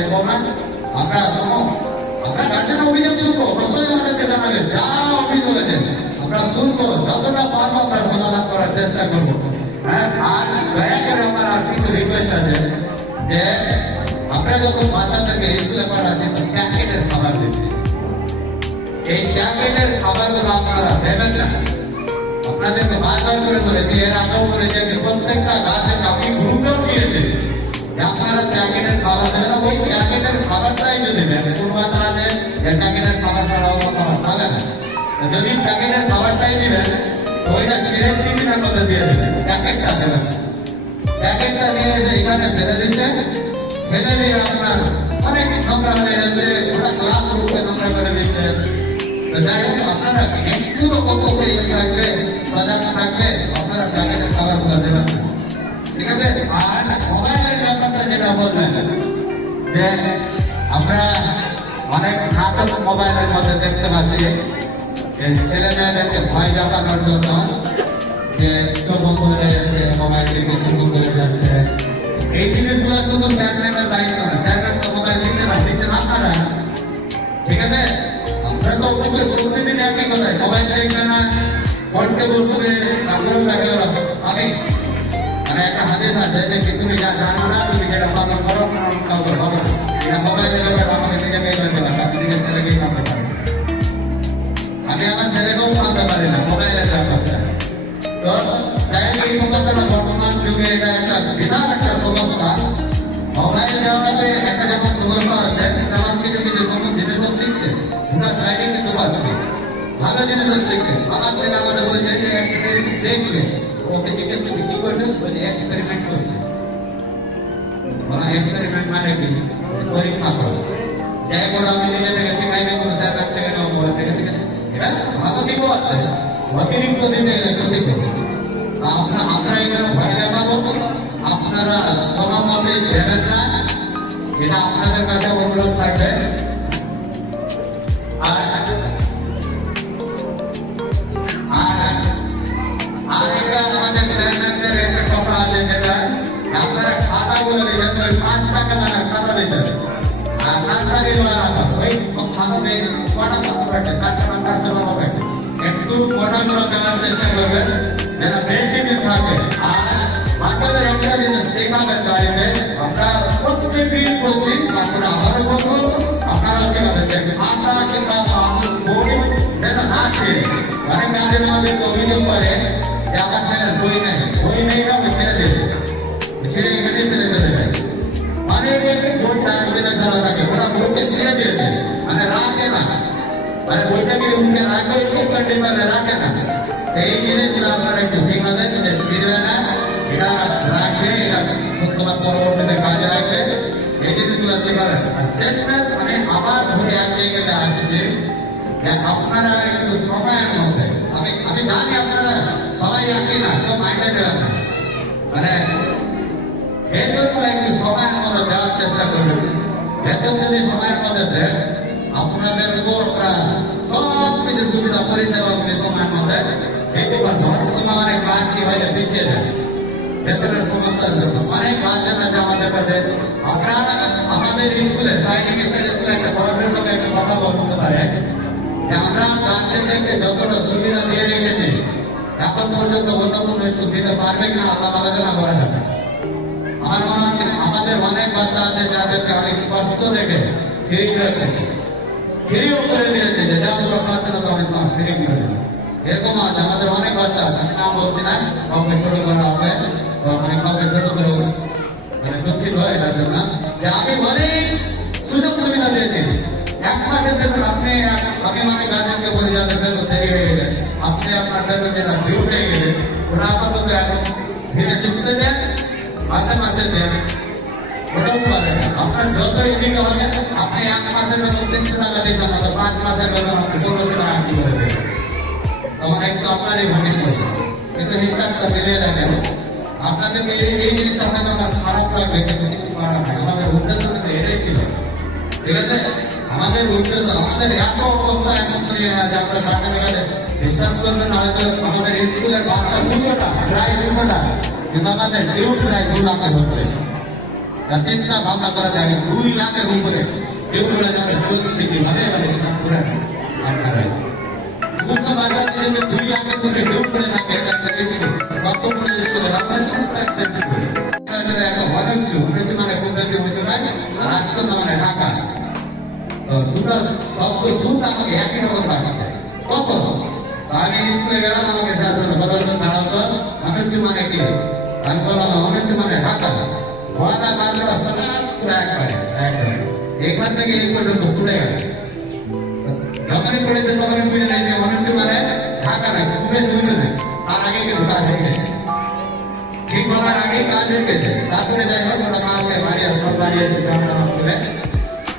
চাইবো না। আমরা গার্জেন অভিযোগ শুনবো, অবশ্যই আমাদেরকে জানাবেন, যা অভিযোগ আছে আমরা শুনবো, যতটা পারবো আমরা সমাধান করার চেষ্টা করবো। হ্যাঁ, আর দয়া করে আমার আর কিছু রিকোয়েস্ট আছে যে আমরা যখন বাচ্চাদেরকে স্কুলে পাঠাচ্ছি প্যাকেটের খাবার দিচ্ছি, এই প্যাকেটের খাবারগুলো আপনারা দেবেন না। আপনাদেরকে বারবার করে বলেছি, এর আগেও বলেছি, আমি প্রত্যেকটা গাছে আপনি গ্রুপেও দিয়েছি যে আপনারা প্যাকেটের খাবার দেবেন না। ওই প্যাকেটের খাবারটাই যদি দেন, কোন বাচ্চা আছে যে প্যাকেটের খাবার ছাড়াও খাবার খাবে না, যদি প্যাকেটের খাবারটাই দিবেন ওইটা ছিঁড়ে টিফিনের মধ্যে দিয়ে দেবেন, প্যাকেটটা দেবেন। প্যাকেটটা নিয়ে এসে এখানে ফেলে দিচ্ছে, ফেলে দিয়ে আপনার অনেক নোংরা হয়ে যাচ্ছে, ওরা ক্লাস রুমে নোংরা করে দিচ্ছে। যাই হোক, আপনারা একটু কমপক্ষে থাকবে, সজাগ থাকবে, আপনারা প্যাকেটের খাবারগুলো দেবেন, ঠিক আছে? আর মোবাইলের ব্যাপারটা যেটা বললেন যে আমরা অনেক নাটক মোবাইলের মধ্যে দেখতে পাচ্ছি, ছেলে মেয়েদেরকে ভয় দেখানোর জন্য যে চোখ করে মোবাইল থেকে শুরু করে যাচ্ছে। এই জিনিসগুলো শুধু স্যারদের দায়িত্ব না, স্যাররা তো মোবাইল দিতে না, শিখছেন আপনারা, ঠিক আছে? আমরা তো প্রতিদিন একই কথাই, মোবাইল দেখবে না, পড়তে বলতে আমরাও লাগে। আমি মানে একটা হাদিস আছে যে তুমি যা জানো না, তুমি যেটা পালন করো কাউকে পাবো না, এটা মোবাইলের ব্যাপারে আমাকে থেকে মেয়ে করতে পারে, আপনি নিজের ছেলেকেই মানতে পারেন। আমি আমার ছেলেকেও মানতে পারি না মোবাইলের ব্যাপারটা। তো তাই এই সমস্যাটা বর্তমান যুগে এটা একটা বিশাল একটা সমস্যা। মোবাইল দেওয়াতে একটা যখন সমস্যা আছে, তেমন কিছু কিছু নতুন জিনিসও শিখছে, আমরা সাইডে কিন্তু পাচ্ছি, ভালো জিনিসও শিখছে। আমার ছেলে আমাদের বলছে যে দেখছে, ওকে জিজ্ঞেস করছি কি করছে, বলছে এক্সপেরিমেন্ট করছে। ওরা এক্সপেরিমেন্ট মানে কি, পরীক্ষা করো। যাই বড় আমি নিজে থেকে শেখাইবে কোনো স্যার থেকে নেওয়া পরে থেকে শিখেছে, এটা ভালো দিকও আছে, অতিরিক্ত দিতে গেলে ক্ষতি করবে। আমরা এখানে ভয় দেখাবো, আপনারা কোনো মতে দেবেন না, এটা আপনাদের কাছে অনুরোধ থাকবে। আর এটা আমাদের স্যারদের একটা কথা আছে, যেটা আপনারা খাতাগুলো দিচ্ছেন, ওই 5 টাকা দানা খাতা দিচ্ছেন, আর নার্সারি ওই খাতা দিয়ে কটা খাতা থাকে, 4টা 5টা খাতা থাকে, একটু কটাগুলো দেওয়ার চেষ্টা করবেন যেন বেশি দিন থাকে। আর বাচ্চাদের একটা জিনিস শেখাবেন বাড়িতে, আমরা প্রত্যেকদিন বলছি, আপনারা আবারও বলবো, আপনারা কি খাতা কিংবা বই যেন না ছেড়ে। অনেক গার্জেন আমাদের অভিযোগ করে যে আমার ছেলের বই নেই, বই নেই না, আমি ছেড়ে দেবে, ছেড়ে এখানে ছেড়ে দেবে যায়। অনেক বইটা এখানে ধরা থাকে, ওরা বইকে ছেড়ে দিয়েছে, মানে রাখে না, মানে বইটাকে উঠে রাখে, কন্ডিশনে রাখে না। সেই জিনিসগুলো আপনারা একটু শিখাবেন যে ছিঁড়বে না, এটা রাখবে, এটা তোমার পরবর্তীতে কাজে রাখবে, এই জিনিসগুলো শেখাবেন। আর শেষমেশ আমি আবার ঘুরে এক জায়গাতে আসছি যে আপনারা একটু সময়ের মধ্যে, আমি জানি আপনারা সবাই একই না, কেউ মাইন্ডে দেবেন না, মানে এর জন্য একটু সময়ের মধ্যে দেওয়ার চেষ্টা করবেন। বেতন যদি সময়ের মধ্যে দেন, আপনাদের সব কিছু সুবিধা পরিষেবা সময়ের মধ্যে দিতে পারবো। সীমা অনেক কাজ কি হয়তো পিছিয়ে যায় বেতনের সমস্যার জন্য। অনেক গার্জেন আছে আমাদের কাছে, আমরা আমাদের স্কুলে সাইনিক স্কুলে একটা গভর্নমেন্ট সঙ্গে একটা কথা বলতে পারে যে আমরা গার্জেনদেরকে যতটা সুবিধা দিয়ে রেখেছি, এখন পর্যন্ত অন্য কোনো স্কুল দিতে পারবে কিনা আলাপ আলোচনা করা যাবে। আমার মনে হয় আমাদের অনেক বাচ্চা আছে যাদেরকে অনেক কষ্ট দেখে ফ্রিও করে দিয়েছে, যে যা তোরা পাচ্ছে না তো আমি তোমার ফ্রি করে দিলাম, এরকম আছে আমাদের অনেক বাচ্চা আছে। আমি নাম বলছি না, কাউকে ছোট করা হবে, মানে কাউকে ছোট করে মানে দুঃখিত হয় এটার জন্য, যে আমি অনেক সুযোগ সুবিধা দিয়েছি। 1 মাসের বেতন আপনি, আমি মানে গার্জেনকে বলি যাদের বেতন দেরি হয়ে গেলে, আপনি আপনার বেতন যেটা ডিউ হয়ে গেলে ওরা আপাতত এখন ধীরে সুস্থে দেন, মাসে মাসে দেন, ওটাও পারেন। আপনার যত এদিকে হবে, আপনি 1 মাসের বেতন 300 টাকা দিচ্ছেন, 5 মাসের বেতন আপনি 1600 টাকা কি করে দেবেন, তখন একটু আপনারই ভাঙে করবে। কিন্তু হিসাবটা মিলিয়ে দেখেন, আপনাদের এই জিনিসটা হয়তো আমার খারাপ লাগবে, কিন্তু কিছু করার নাই। আমাদের উদ্দেশ্য কিন্তু এটাই ছিল, ঠিক আছে? আমাদের উদ্দেশ্য, আমাদের এত অবস্থা এখন যে আমরা টাকা গেলে বিশ্বাস করবেন না, হয়তো আমাদের স্কুলের বাচ্চা 200টা, প্রায় 200টা, কিন্তু আমাদের ডিউ প্রায় 2 লাখের হচ্ছে। তার চিন্তা ভাবনা করা যায় 2 লাখের উপরে এগুলো যাবে চলছে কিভাবে আপনারা মুখ্য বাজার হিসেবে 2 লাখের মধ্যে কেউ করে থাকে বর্তমানে স্কুলের আমরা একটা অনেকচু মানে খুব বেশি হয়েছে না রাষ্ট্র মানে টাকা দুটো শব্দ শুনতে আমাকে একই রকম লাগছে কত আমি স্কুলে গেলাম আমাকে দাঁড়াতো অনেকচু মানে কি আমি বললাম অনেকচু মানে ঢাকা ওয়াদা কাজটা একবারে এখান থেকে এই পর্যন্ত পুড়ে গেল যখনই পড়েছে তখনই বুঝে নেই যে অনেকচু মানে ঢাকা নাই খুব বেশি বুঝে নেই তার আগে কিন্তু কাজ হয়ে গেছে ঠিক বলার আগেই কাজ হয়ে গেছে তারপরে যাই হোক ওরা মাকে বাড়ি সব বাড়ি এসে করে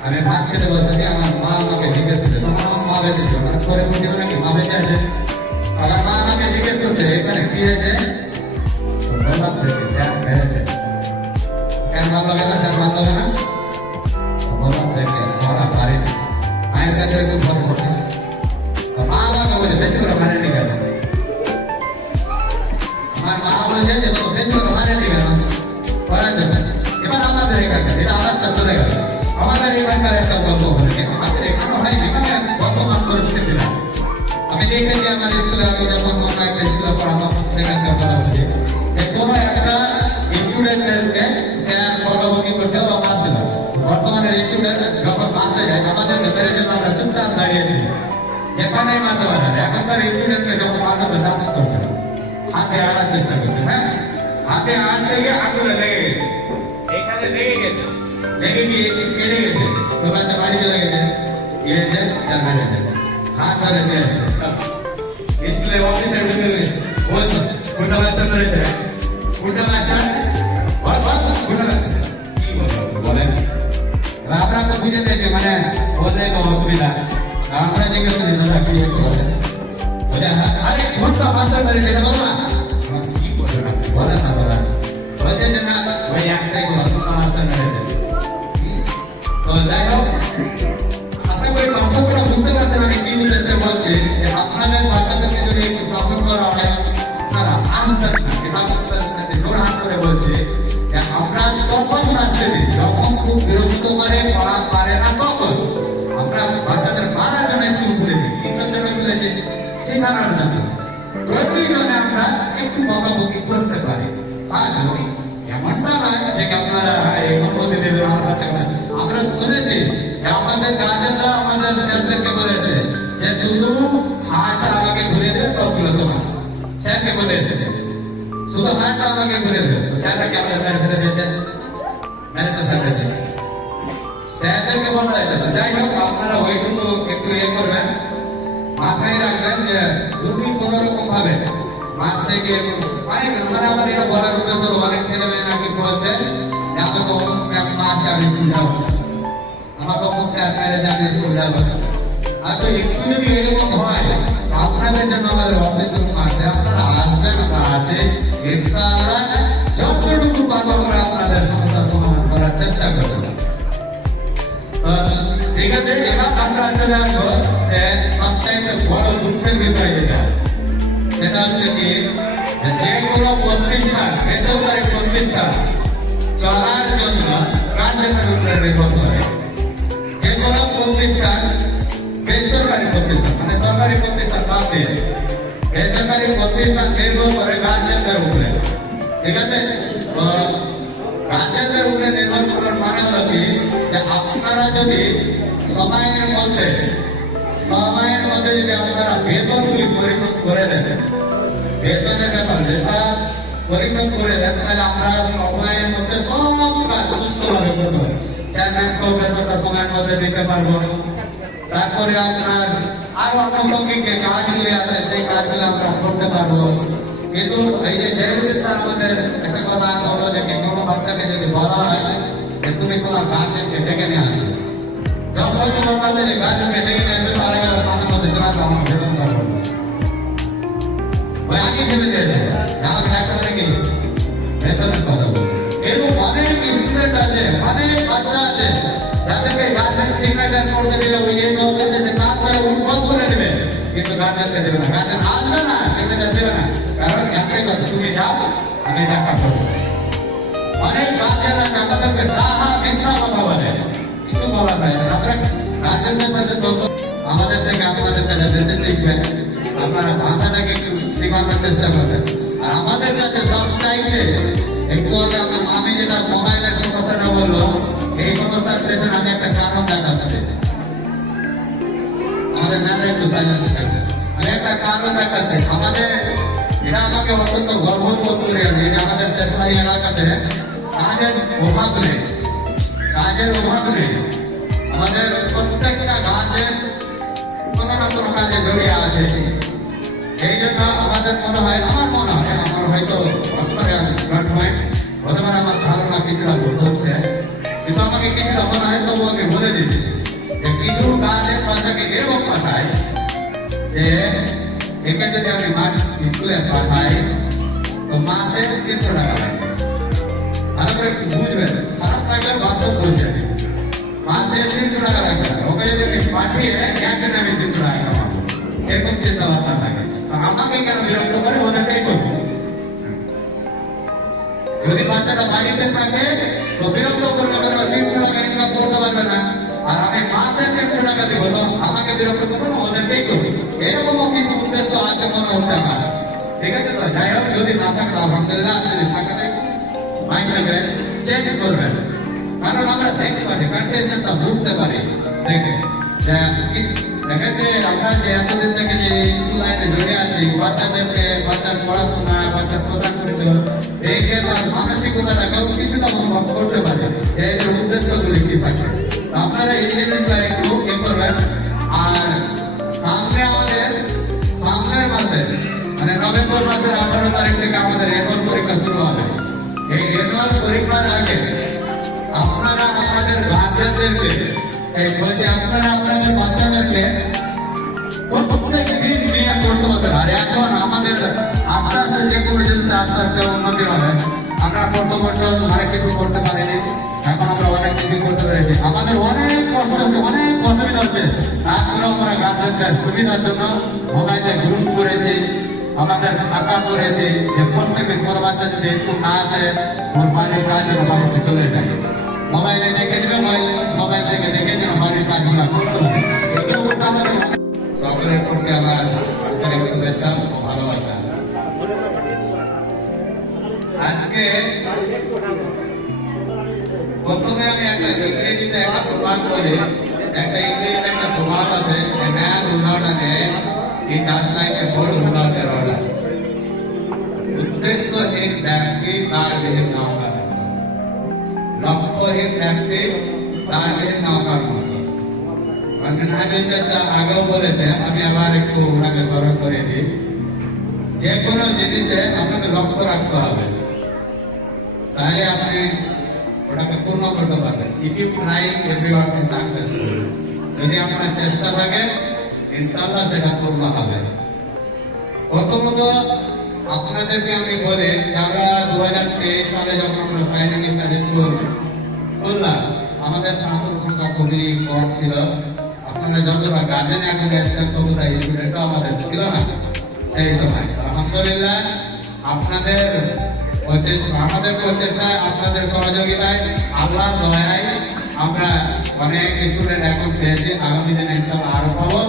আমি ভাত খেতে বসেছি আমার মা আমাকে জিজ্ঞেস করছে তোমার মা বেঁচেছে মানে করে বুঝে নাকি মা বেঁচে আছে আমার মা আমাকে জিজ্ঞেস করছে এখানে কি হয়েছে বললাম থেকে স্যার বেড়েছে কেন ভালো লাগে না স্যার ভালো লাগে না বললাম থেকে পড়া পারেনি মায়ের কাছে খুব ভালো করছে মা আমাকে বলে বেশি করে মারেনি কেন আমার মা বলছে যে বেশি করে মারেনি কেন পড়ার জন্য এবার আমাদের এখানটা এটা আলাদা চলে গেল আমাদের এখানকার একটা গল্প বলে আমাদের এখানে হয় এখানে বর্তমান পরিস্থিতি না আমি দেখেছি আমার স্কুলে আমি যখন কোনো একটা স্কুলে পড়াতাম সেখানকার বলা হচ্ছে যে কোনো একটা স্টুডেন্টদেরকে স্যার বলাবলি করছে বা মারছে না বর্তমানে স্টুডেন্ট যখন মারতে যায় আমাদেরকে মেরে যেত আমরা চুপচাপ দাঁড়িয়ে দিই যেখানেই মারতে পারে এখনকার স্টুডেন্টকে যখন মারতে ডান্স করতে হাতে আড়ার চেষ্টা করছে হ্যাঁ হাতে আড়তে গিয়ে আঙুলে লেগে গেছে এখানে লেগে গেছে লেগে গিয়ে কেটে গেছে তো বাচ্চা বাড়ি চলে গেছে গিয়েছে হাত ধরে দিয়েছে স্কুলে অফিসে ঢুকে গেছে বলছো কোনটা মাস্টার রয়েছে কোনটা মাস্টার কি বলেন আমরা তো বুঝে নিয়েছি মানে বললে তো অসুবিধা আমরা জিজ্ঞেস করি দাদা কি বলেন বলে আরে কোনটা মাস্টার রয়েছে সেটা বলো না কি বলেন না বলেন বলছে যে না ওই একটাই কোনটা মাস্টার রয়েছে তো যাই হোক আশা করি বক্তব্যটা বুঝতে পারছেন আমি কি উদ্দেশ্যে বলছি যে আপনাদের বাচ্চাদেরকে যদি একটু শাসন করা হয় আপনারা আনছেন না এটা জোর হাত করে বলছি যে আমরা কখন শাস্তি দিই যখন খুব বিরক্ত করে পড়া পারে না তখন আমরা বাচ্চাদের মারার জন্য স্কুল খুলেছি কিসের জন্য খুলেছি শেখানোর জন্য প্রয়োজনে আমরা একটু বকাবকি করতে পারি আর যদি এমনটা নয় যে আপনারা অনুমতি দেবেন আমার কাছে আমরা শুনেছি আমাদের গার্জেনরা আমাদের স্যারদেরকে বলেছে যে শুধু হাতটা আমাকে ঘুরে দেবে সবগুলো তোমার স্যারকে বলে এসেছে শুধু হাতটা আমাকে ঘুরে দেবে স্যারকে আমরা মেরে ফেলে দিয়েছেন মেরেছে স্যারদেরকে বলা হয়েছে যাই হোক আপনারা ওইটুকু একটু করবেন মাথায় রাখবেন যে যদি কোনো রকম ভাবে মাঠ থেকে অনেক মানে আমার এটা বলার উদ্দেশ্য অনেক ছেলে মেয়ে নাকি বলছে যে আমাকে আমি মাঠ আমি স্কুল যাবো আমাকে মুখে আপনারা জানিয়ে স্কুল যাবো আর তো একটু যদি এরকম হয় আপনাদের জন্য আমাদের অফিস রুম আছে আপনারা আসবেন আমরা আছে ইনশাআল্লাহ যতটুকু পারবো আমরা আপনাদের সমস্যার সমাধান করার চেষ্টা করবো ঠিক আছে এবার আমরা চলে আসবো যে সবচাইতে বড় দুঃখের বিষয় যেটা সেটা হচ্ছে কি যে কোনো প্রতিষ্ঠান বেসরকারি প্রতিষ্ঠান চলার জন্য কার্যকর উপরে নির্ভর করে যে কোনো প্রতিষ্ঠান বেসরকারি প্রতিষ্ঠান মানে সরকারি প্রতিষ্ঠান বাদ দিয়ে বেসরকারি প্রতিষ্ঠান নির্ভর করে গার্জেনদের উপরে ঠিক আছে গার্জেনদের উপরে নির্ভর করার মানে হলো কি যে আপনারা যদি সময়ের মধ্যে যদি আপনারা বেতনগুলি পরিশোধ করে দেন বেতনের ব্যাপার যেটা পরিশোধ করে দেন তাহলে আমরা সময়ের মধ্যে সব কাজ সুস্থভাবে করবো চেয়ারম্যানকেও বেতনটা সময়ের মধ্যে দিতে পারবো তারপরে আপনার আরো আনুষঙ্গিক যে কাজগুলি আছে সেই কাজগুলো আমরা করতে পারবো কিন্তু এই যে জেরুদ্দিন স্যার আমাদের একটা কথা বলো যে কোনো বাচ্চাকে যদি বলা হয় যে তুমি কোনো গার্জেনকে ডেকে নিয়ে আসবে যখন সকালে যে গার্জেনকে ডেকে নিয়ে আসবে তারা গেলে সামনের মধ্যে চালাতে আমার বেতন পারবো ওই আগে ভেবে দিয়েছে আমাকে ডাক্তার থেকে বেতনের কথা বলবো এরকম অনেক স্টুডেন্ট আছে অনেক বাচ্চা আছে যাদেরকে গার্জেন সিগনেচার করতে দিলে ওই এই অফিসে সে কাজ করে উদ্ভব করে দেবে কিন্তু গার্জেনকে দেবে না গার্জেন আসবে না সিগনেচার দেবে না কারণ একটাই কথা তুমি যাও আমি দেখা করবো অনেক গার্জেন আছে আমাদেরকে ডাহা মিথ্যা কথা বলে, কিছু বলা যায় না। আমরা গার্জেনদের সাথে যত আমাদের থেকে আপনাদের কাছে যেতে শিখবেন, আপনারা ভাষাটাকে একটু শেখানোর চেষ্টা করবেন। আর আমাদের কাছে সব চাইতে একটু আগে আমি যেটা মোবাইলের সমস্যাটা বললো, এই সমস্যার পেছনে আমি একটা কারণ দেখাচ্ছি। আমাদের যারা একটু সাইলেন্স থাকবে, আমি একটা কারণ দেখাচ্ছি। আমাদের এটা আমাকে অত্যন্ত গর্ববোধ করে যে আমাদের স্বেচ্ছাসেবী এলাকাতে কাজের অভাব নেই, কাজের অভাব নেই। আমাদের প্রত্যেকটা গার্জেন কোনো না কোনো কাজে জড়িয়ে আছে। এই জন্য আমাদের মনে হয়, আমার হয়তো হতে পারে আমার ধারণা কিছুটা ভুল হচ্ছে, কিন্তু আমাকে কিছুটা মনে হয় তবু আমি বলে দিচ্ছি যে কিছু গার্জেন বাচ্চাকে এরকম পাঠায় যে একে যদি আমি স্কুলে পাঠাই তো মাসে 300 টাকা লাগবে। ভালো করে একটু বুঝবেন, খারাপ লাগলে বাস্তব বলছে, মাসে 300 টাকা লাগবে। ওকে যদি আমি পাঠিয়ে একদিন আমি 300 টাকা কামাবো, এরকম চিন্তা ভাবনা থাকে। আমাকে কেন বিরক্ত করে, ওদেরটাই করবো। যদি বাচ্চাটা বাড়িতে থাকে তো বিরক্ত করবে, 300 টাকা ইনকাম করতে পারবে না, আর আমি মাসে 300 টাকা দিব, তো আমাকে বিরক্ত করবো না, ওদেরকেই করবো। এরকমও কিছু উদ্দেশ্য আছে মনে হচ্ছে আমার। ঠিক আছে, তো যাই হোক, যদি না থাকে আলহামদুলিল্লাহ, যদি থাকে মাইন্ডটাকে চেঞ্জ করবেন। কারণ আমরা দেখতে পারি, কন্ডিশনটা বুঝতে পারি। দেখেন যে আমরা যে এতদিন থেকে যে স্কুল লাইনে জড়িয়ে আছি, বাচ্চাদেরকে বাচ্চার পড়াশোনা, বাচ্চার প্রচার পরিচয়, এই যে মানসিকতাটাকেও কিছুটা অনুভব করতে পারে এই যে উদ্দেশ্যগুলি কি থাকে। আপনারা এই জিনিসটা একটু ইয়ে করবেন। আর সামনের মাসে মানে নভেম্বর মাসের 18 তারিখ থেকে আমাদের রেকর্ড পরীক্ষা শুরু হবে। এই রেকর্ড পরীক্ষার আগে আপনারা আপনাদের গার্জেনদেরকে বলছি, আপনারা আপনাদের বাচ্চাদেরকে প্রত্যেক দিন নিয়ে করতে পারবেন। আর এখন আমাদের আস্তে আস্তে যে কোনো জিনিসে আস্তে আস্তে উন্নতি হবে। আমরা গত বছর অনেক কিছু করতে পারিনি, এখন আমরা অনেক কিছু করতে পেরেছি। আমাদের অনেক কষ্ট হচ্ছে, অনেক অসুবিধা হচ্ছে, তারপরেও আমরা গার্জেনদের সুবিধার জন্য মোবাইলে গ্রুপ করেছি, আমাদের টাকা করেছি যে প্রত্যেকের বড় বাচ্চা যদি স্কুল না আসে ওর বাড়ির কাজ বাড়িতে চলে যায়, মোবাইলে দেখে দিবে, মোবাইল থেকে দেখে দিবে বাড়ির কাজগুলো করতে হবে। সকলের প্রতি আমার আন্তরিক শুভেচ্ছা ও ভালোবাসা। আজকে প্রথমে আমি একটা ইংরেজিতে একটা প্রবাদ বলি, একটা ইংরেজিতে একটা প্রবাদ আছে, man without a name he just like a boat without a rudder. উদ্দেশ্যহীন ব্যক্তি তার বিহীন নৌকা, লক্ষ্যহীন ব্যক্তি তার বিহীন নৌকার মতো। চাচা আগেও বলেছে, আমি আবার একটু ওনাকে স্মরণ করে দিই, যে কোনো জিনিসে আপনাকে লক্ষ্য রাখতে হবে, তাহলে আপনি ওটাকে পূর্ণ করতে পারবেন। If you try everyone is successful. যদি আপনার চেষ্টা থাকে ইনশাআল্লাহ সেটা পূর্ণ হবে। প্রথমত আপনাদেরকে আমি বলি, আমরা 2023 সালে যখন আমরা সাইনিং স্টাডি স্কুল করলাম, আমাদের ছাত্র সংখ্যা খুবই কম ছিল। আপনারা যতটা গার্জেন এখন এসেছেন ততটা স্টুডেন্টও আমাদের ছিল না সেই সময়। আলহামদুলিল্লাহ আপনাদের প্রচেষ্টায়, আপনাদের সহযোগিতায়, আল্লাহর দয়ায় আমরা অনেক স্টুডেন্ট এখন পেয়েছি। আগামী দিনে ইনশাআল্লাহ আরো পাবো,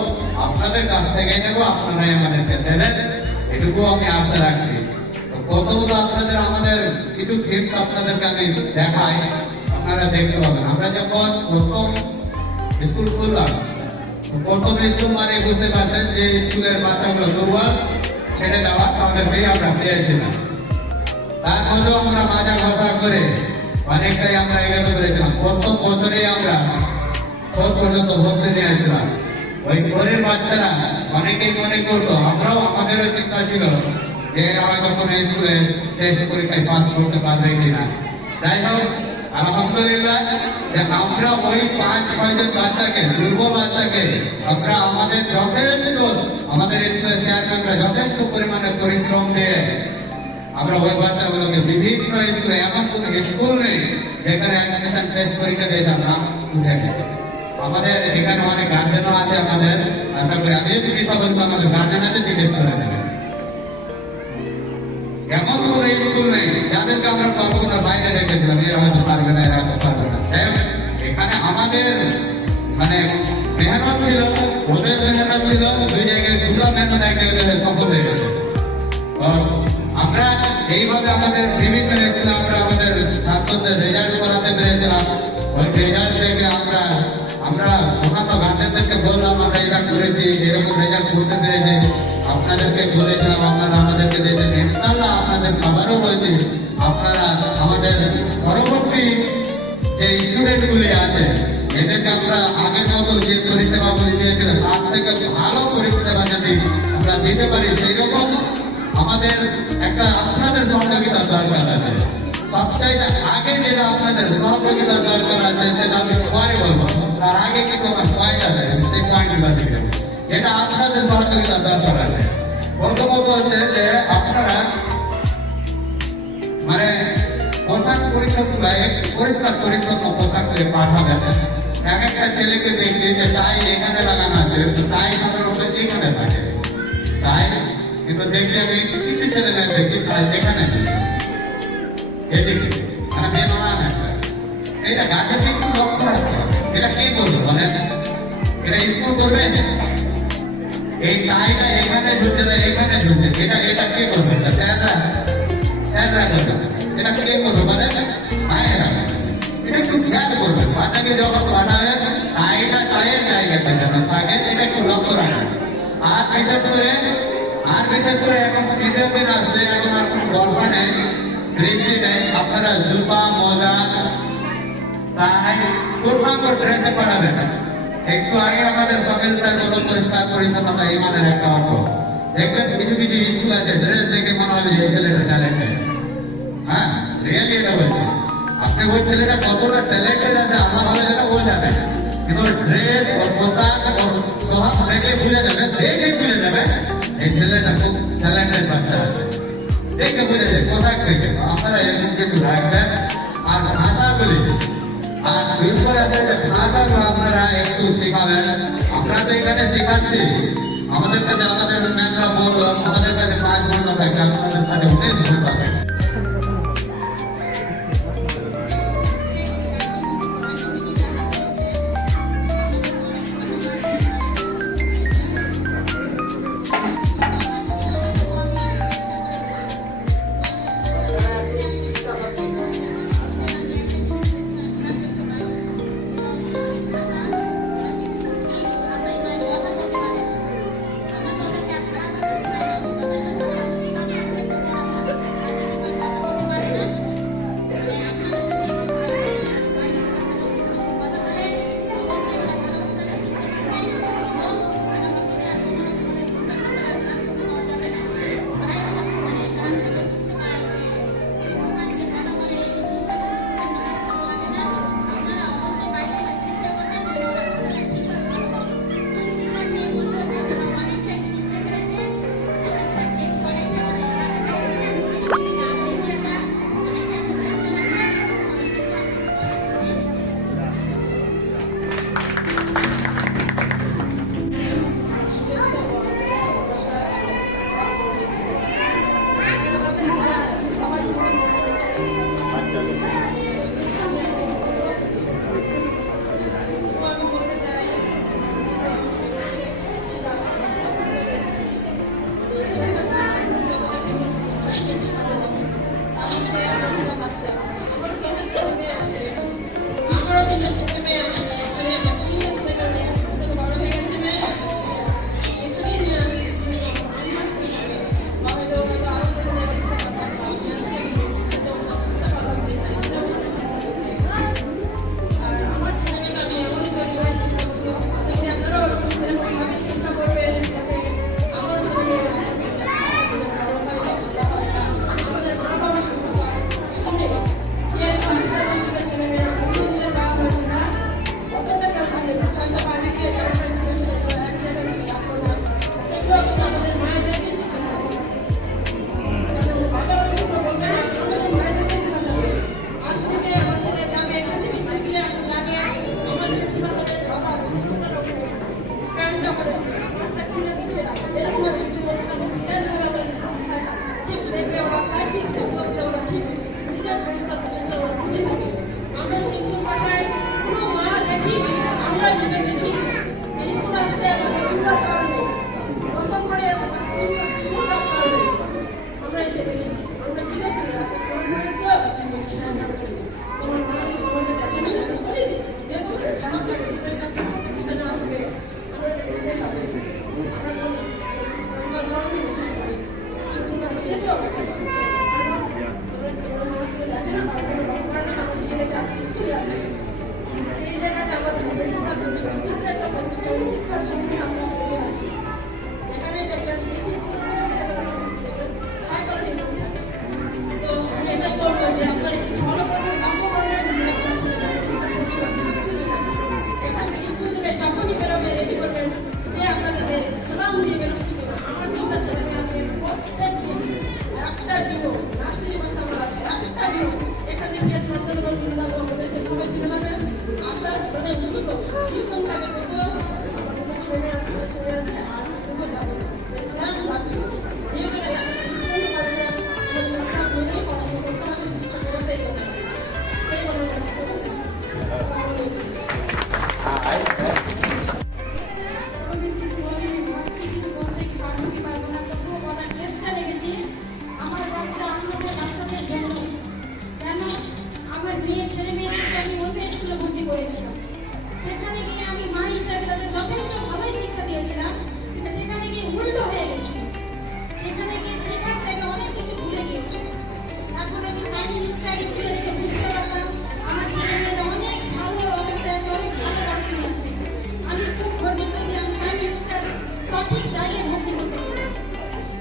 আপনাদের কাছ থেকেই নেবো, আপনারাই আমাদেরকে দেবেন, এটুকু আমি আশা রাখছি। তো প্রথমত আপনাদের আমাদের কিছু থিমস আপনাদেরকে আমি দেখাই, আপনারা দেখতে পাবেন। আমরা যখন প্রথম স্কুল খুললাম, প্রথম স্কুল মানে বুঝতে পারছেন যে স্কুলের বাচ্চাগুলো দুর্বল, ছেড়ে দেওয়া, তাদেরকেই আমরা পেয়েছিলাম। তারপরেও আমরা মাজা ঘষা করে অনেকটাই আমরা এগোতে পেরেছিলাম। প্রথম বছরেই আমরা পর্যন্ত ভর্তি নিয়েছিলাম। ওই ঘরের বাচ্চারা অনেকেই মনে করতো, আমরাও আমাদেরও চিন্তা ছিল যে হয়তো কোনো স্কুলে টেস্ট পরীক্ষায় পাস করতে পারবে কিনা। যাই হোক আলহামদুলিল্লাহ যে আমরা ওই 5-6 জন বাচ্চাকে, দুর্বল বাচ্চাকে আমরা আমাদের যথেষ্ট, আমাদের স্কুলের চেয়ারম্যানরা যথেষ্ট পরিমাণে পরিশ্রম দিয়ে আমরা ওই বাচ্চাগুলোকে বিভিন্ন স্কুলে, এমন কোনো স্কুল নেই যেখানে অ্যাডমিশন টেস্ট পরীক্ষা দিয়ে আমরা উঠে গেছি। আমাদের এখানে অনেক গার্জেনও আছে, আমাদের আশা করি আমি যদি কথা বলবো আমাদের গার্জেন আছে, জিজ্ঞেস করে দেবেন। এমন কোনো স্কুল নেই যাদেরকে আমরা কল্পনার বাইরে রেখেছিলাম এরা হয়তো পারবে না, এরা হয়তো পারবে না। যাই হোক, এখানে আমাদের মানে মেহনত ছিল, ওদের মেহনত ছিল, দুই জায়গায় দুটো মেহনত একেবারে সফল হয়ে গেছে। তো আমরা এইভাবে আমাদের বিভিন্ন স্কুলে আমরা আমাদের ছাত্রদের রেজাল্ট করাতে পেরেছিলাম। ওই রেজাল্ট থেকে আমরা মহাত্মা গান্ধীদেরকে বললাম আমরা এটা করেছি, এরকম রেজাল্ট করতে পেরেছি। আপনাদেরকে বলেছিলাম, আপনারা আমাদেরকে দিয়েছেন। ইনশাআল্লাহ আপনাদের আবারও বলছি, আপনারা আমাদের পরবর্তী যে স্টুডেন্টগুলি আছে এদেরকে আমরা আগের মতো যে পরিষেবাগুলি দিয়েছিলাম তার থেকে ভালো পরিষেবা যদি আমরা দিতে পারি, সেই রকম আমাদের একটা আপনাদের সহযোগিতার দরকার আছে। সবচাইতে আগে যেটা আপনাদের সহযোগিতার দরকার আছে সেটা আমি পরে বলবো, তার আগে কিছু আমার পয়েন্ট আছে, সেই পয়েন্টগুলো দিকে যেটা আপনাদের সহযোগিতার দরকার আছে। প্রথমত হচ্ছে যে আপনারা মানে পোশাক পরিচ্ছন্ন পরিষ্কার পরিচ্ছন্ন পোশাক করে পাঠাবেন। এক একটা ছেলেকে দেখছি যে তাই এখানে লাগানো আছে, তাই সাধারণত এখানে থাকে তাই, কিন্তু দেখছি আমি কিছু ছেলে মেয়ে দেখছি তাই সেখানে এদিকে মানে মেয়ে বানানো এটা গাছের একটু লক্ষ্য রাখতে হবে। এটা কে করবে বলেন? এটা স্কুল করবে? এই টাইটা এখানে ঝুলছে না এখানে ঝুলছে, এটা কে করবে? স্যাররা করবে। এটা কে করবে বলেন? মায়েরা। এটা একটু খেয়াল করবে, বাচ্চাকে যখন পাঠাবে টাইটা টাইয়ের জায়গাতে যেন থাকে, এটা একটু লক্ষ্য রাখবে। আর বিশেষ করে এখন শীতের দিন আসছে, এখন আর কোনো বর্ষা নেই, বৃষ্টি নেই, আপনারা জুতা মোজা তাই পূর্ণাঙ্গ ড্রেসে পাঠাবেন। একটু আগে আমাদের সকেল স্যার বলল পরিষ্কার পরিচ্ছন্নতা ইমানের একটা অর্থ। দেখবেন কিছু কিছু স্কুল আছে ড্রেস দেখে মনে হবে এই ছেলেটা ট্যালেন্টেড। হ্যাঁ, রিয়েলি এটা বলছি, আপনি ওই ছেলেটা কতটা ট্যালেন্টেড আছে আল্লাহ ভালো জানে, ও জানে, কিন্তু ড্রেস ওর পোশাক ওর স্বভাব দেখে বুঝে যাবে এই ছেলেটা খুব ট্যালেন্টেড বাচ্চা আছে, দেখে বুঝে যায় পোশাক দেখে। আপনারা এরকম কিছু রাখবেন। আর ভাষাগুলি আর বিরুদ্ধে আছে যে ভাষাগুলো আপনারা একটু শেখাবেন। আমরা তো এখানে শেখাচ্ছি, আমাদের কাছে আমাদের ম্যামরা বললো আমাদের কাছে 5 ঘন্টা থাকে, আপনাদের কাছে 19 ঘন্টা থাকে। আমরা দেখেছি ঠিক যে স্কুল আসতে আমাদের চূড়া চাল নেই, প্রসব করে আমরা এসে দেখি, আমরা জিজ্ঞাসা করি আচ্ছা ফোন করেছো? বলছি হ্যাঁ না করেছি। তোমার মা বলতে যাবে না আমি বলি যেহেতু খারাপ লাগে তোদের কাছে ছেলে আসবে আমরা দেখতে হবে ছেলে যাচ্ছে স্কুলে আছে সেই জায়গাতে আমাদের পরিষ্কার পরিচ্ছন্ন একটা প্রতিষ্ঠান শিক্ষার সঙ্গে আমরা ফিরে আছি যেখানে দেখবেন তো এটা বলবো যে আপনার একটু ভালো করবেন কাম্য করবেন এখান থেকে স্কুল থেকে যখনই বেরোবে রেডি করবেন সে আপনাদেরকে সালাম দিয়ে বেরোচ্ছিল আমার তিনটা ছেলে আছে প্রত্যেক একটা দিব রাষ্ট্রীয় বাচ্চা আমার আছে একটা দিব এখানে গিয়ে ধন্যবাদ দেবো ওদেরকে সবাই দিতে লাগবেন আসার মানে উন্নত টিউশন থাকে দেবো আমার কোনো ছেলে আছে আর দেবো যাবো নাম লাগবে যেহেতু স্কুলে পারবে আমাদের মাথা বইয়ে পড়াশোনা করতে হবে শিক্ষা করতেই হবে সেই বলে কোনোদিন কিছু বলিনি, ভাবছি কিছু বলতে কি পারবো কি পারবো না, তবুও বলার চেষ্টা রেখেছি। আমার বাচ্চা আপনাদের বাচ্চাদের জন্য কেন আমার মেয়ে ছেলে মেয়েদেরকে আমি অন্য স্কুলে ভর্তি করেছিলাম। সেখানে গিয়ে আমি মা হিসাবে তাদের যথেষ্ট ভালোই শিক্ষা দিয়েছিলাম, কিন্তু সেখানে গিয়ে উল্টো হয়ে গেছিল। সেখানে গিয়ে শেখার জায়গায় অনেক কিছু ভুলে গিয়েছি। এখন আমি সাইন্স স্টাডি স্কুলে রেখে বুঝতে পারলাম আমার ছেলে মেয়েরা অনেক ভালো অবস্থায় আছে, অনেক ভালো পড়াশোনা হচ্ছে। আমি খুব গর্বিত যে আমি সায়েন্সটা সঠিক জায়গায় ভর্তি করতে পেরেছি।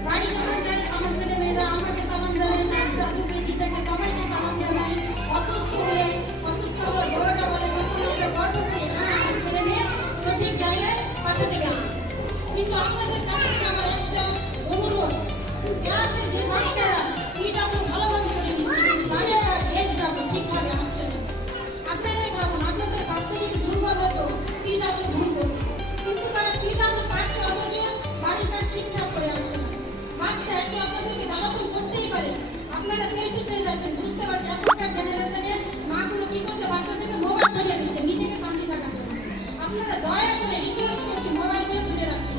বাড়ি যখন যাই আমার ছেলে মেয়েরা আমাকে সালাম জানায়, তার দাদুকে দিদাকে সবাইকে সালাম জানায়। অসুস্থ হওয়ার বড়টা বলে তখন আমরা গর্ব করি হ্যাঁ আমার ছেলে মেয়ে সঠিক জায়গায় পাঠাতে গেছে। কিন্তু আপনাদের কাছ থেকে আমার একটা অনুরোধ, ক্লাসে যে বাচ্চারা এটা ভালোভাবে করে নিচ্ছে কিন্তু বাড়িটা এজটাকে ঠিকভাবে আসছে না। আপনারাই ভাবুন আপনাদের বাচ্চা যদি দুর্বল হতো এটা ভুল করতো, কিন্তু তারা এটা পারছে অথচ বাড়ির কাজ ঠিকঠাক করে আসছে না। বাচ্চা একটু আপনাদেরকে জ্বালাতন করতেই পারে, আপনারা সেলফি হয়ে যাচ্ছেন, বুঝতে পারছি এখনকার জেনারেশনে মাগুলো কি করছে বাচ্চাদেরকে মোবাইল ধরিয়ে দিচ্ছে নিজেকে শান্তি থাকার জন্য। আপনারা দয়া করে রিকোয়েস্ট করছি মোবাইলগুলো দূরে রাখুন,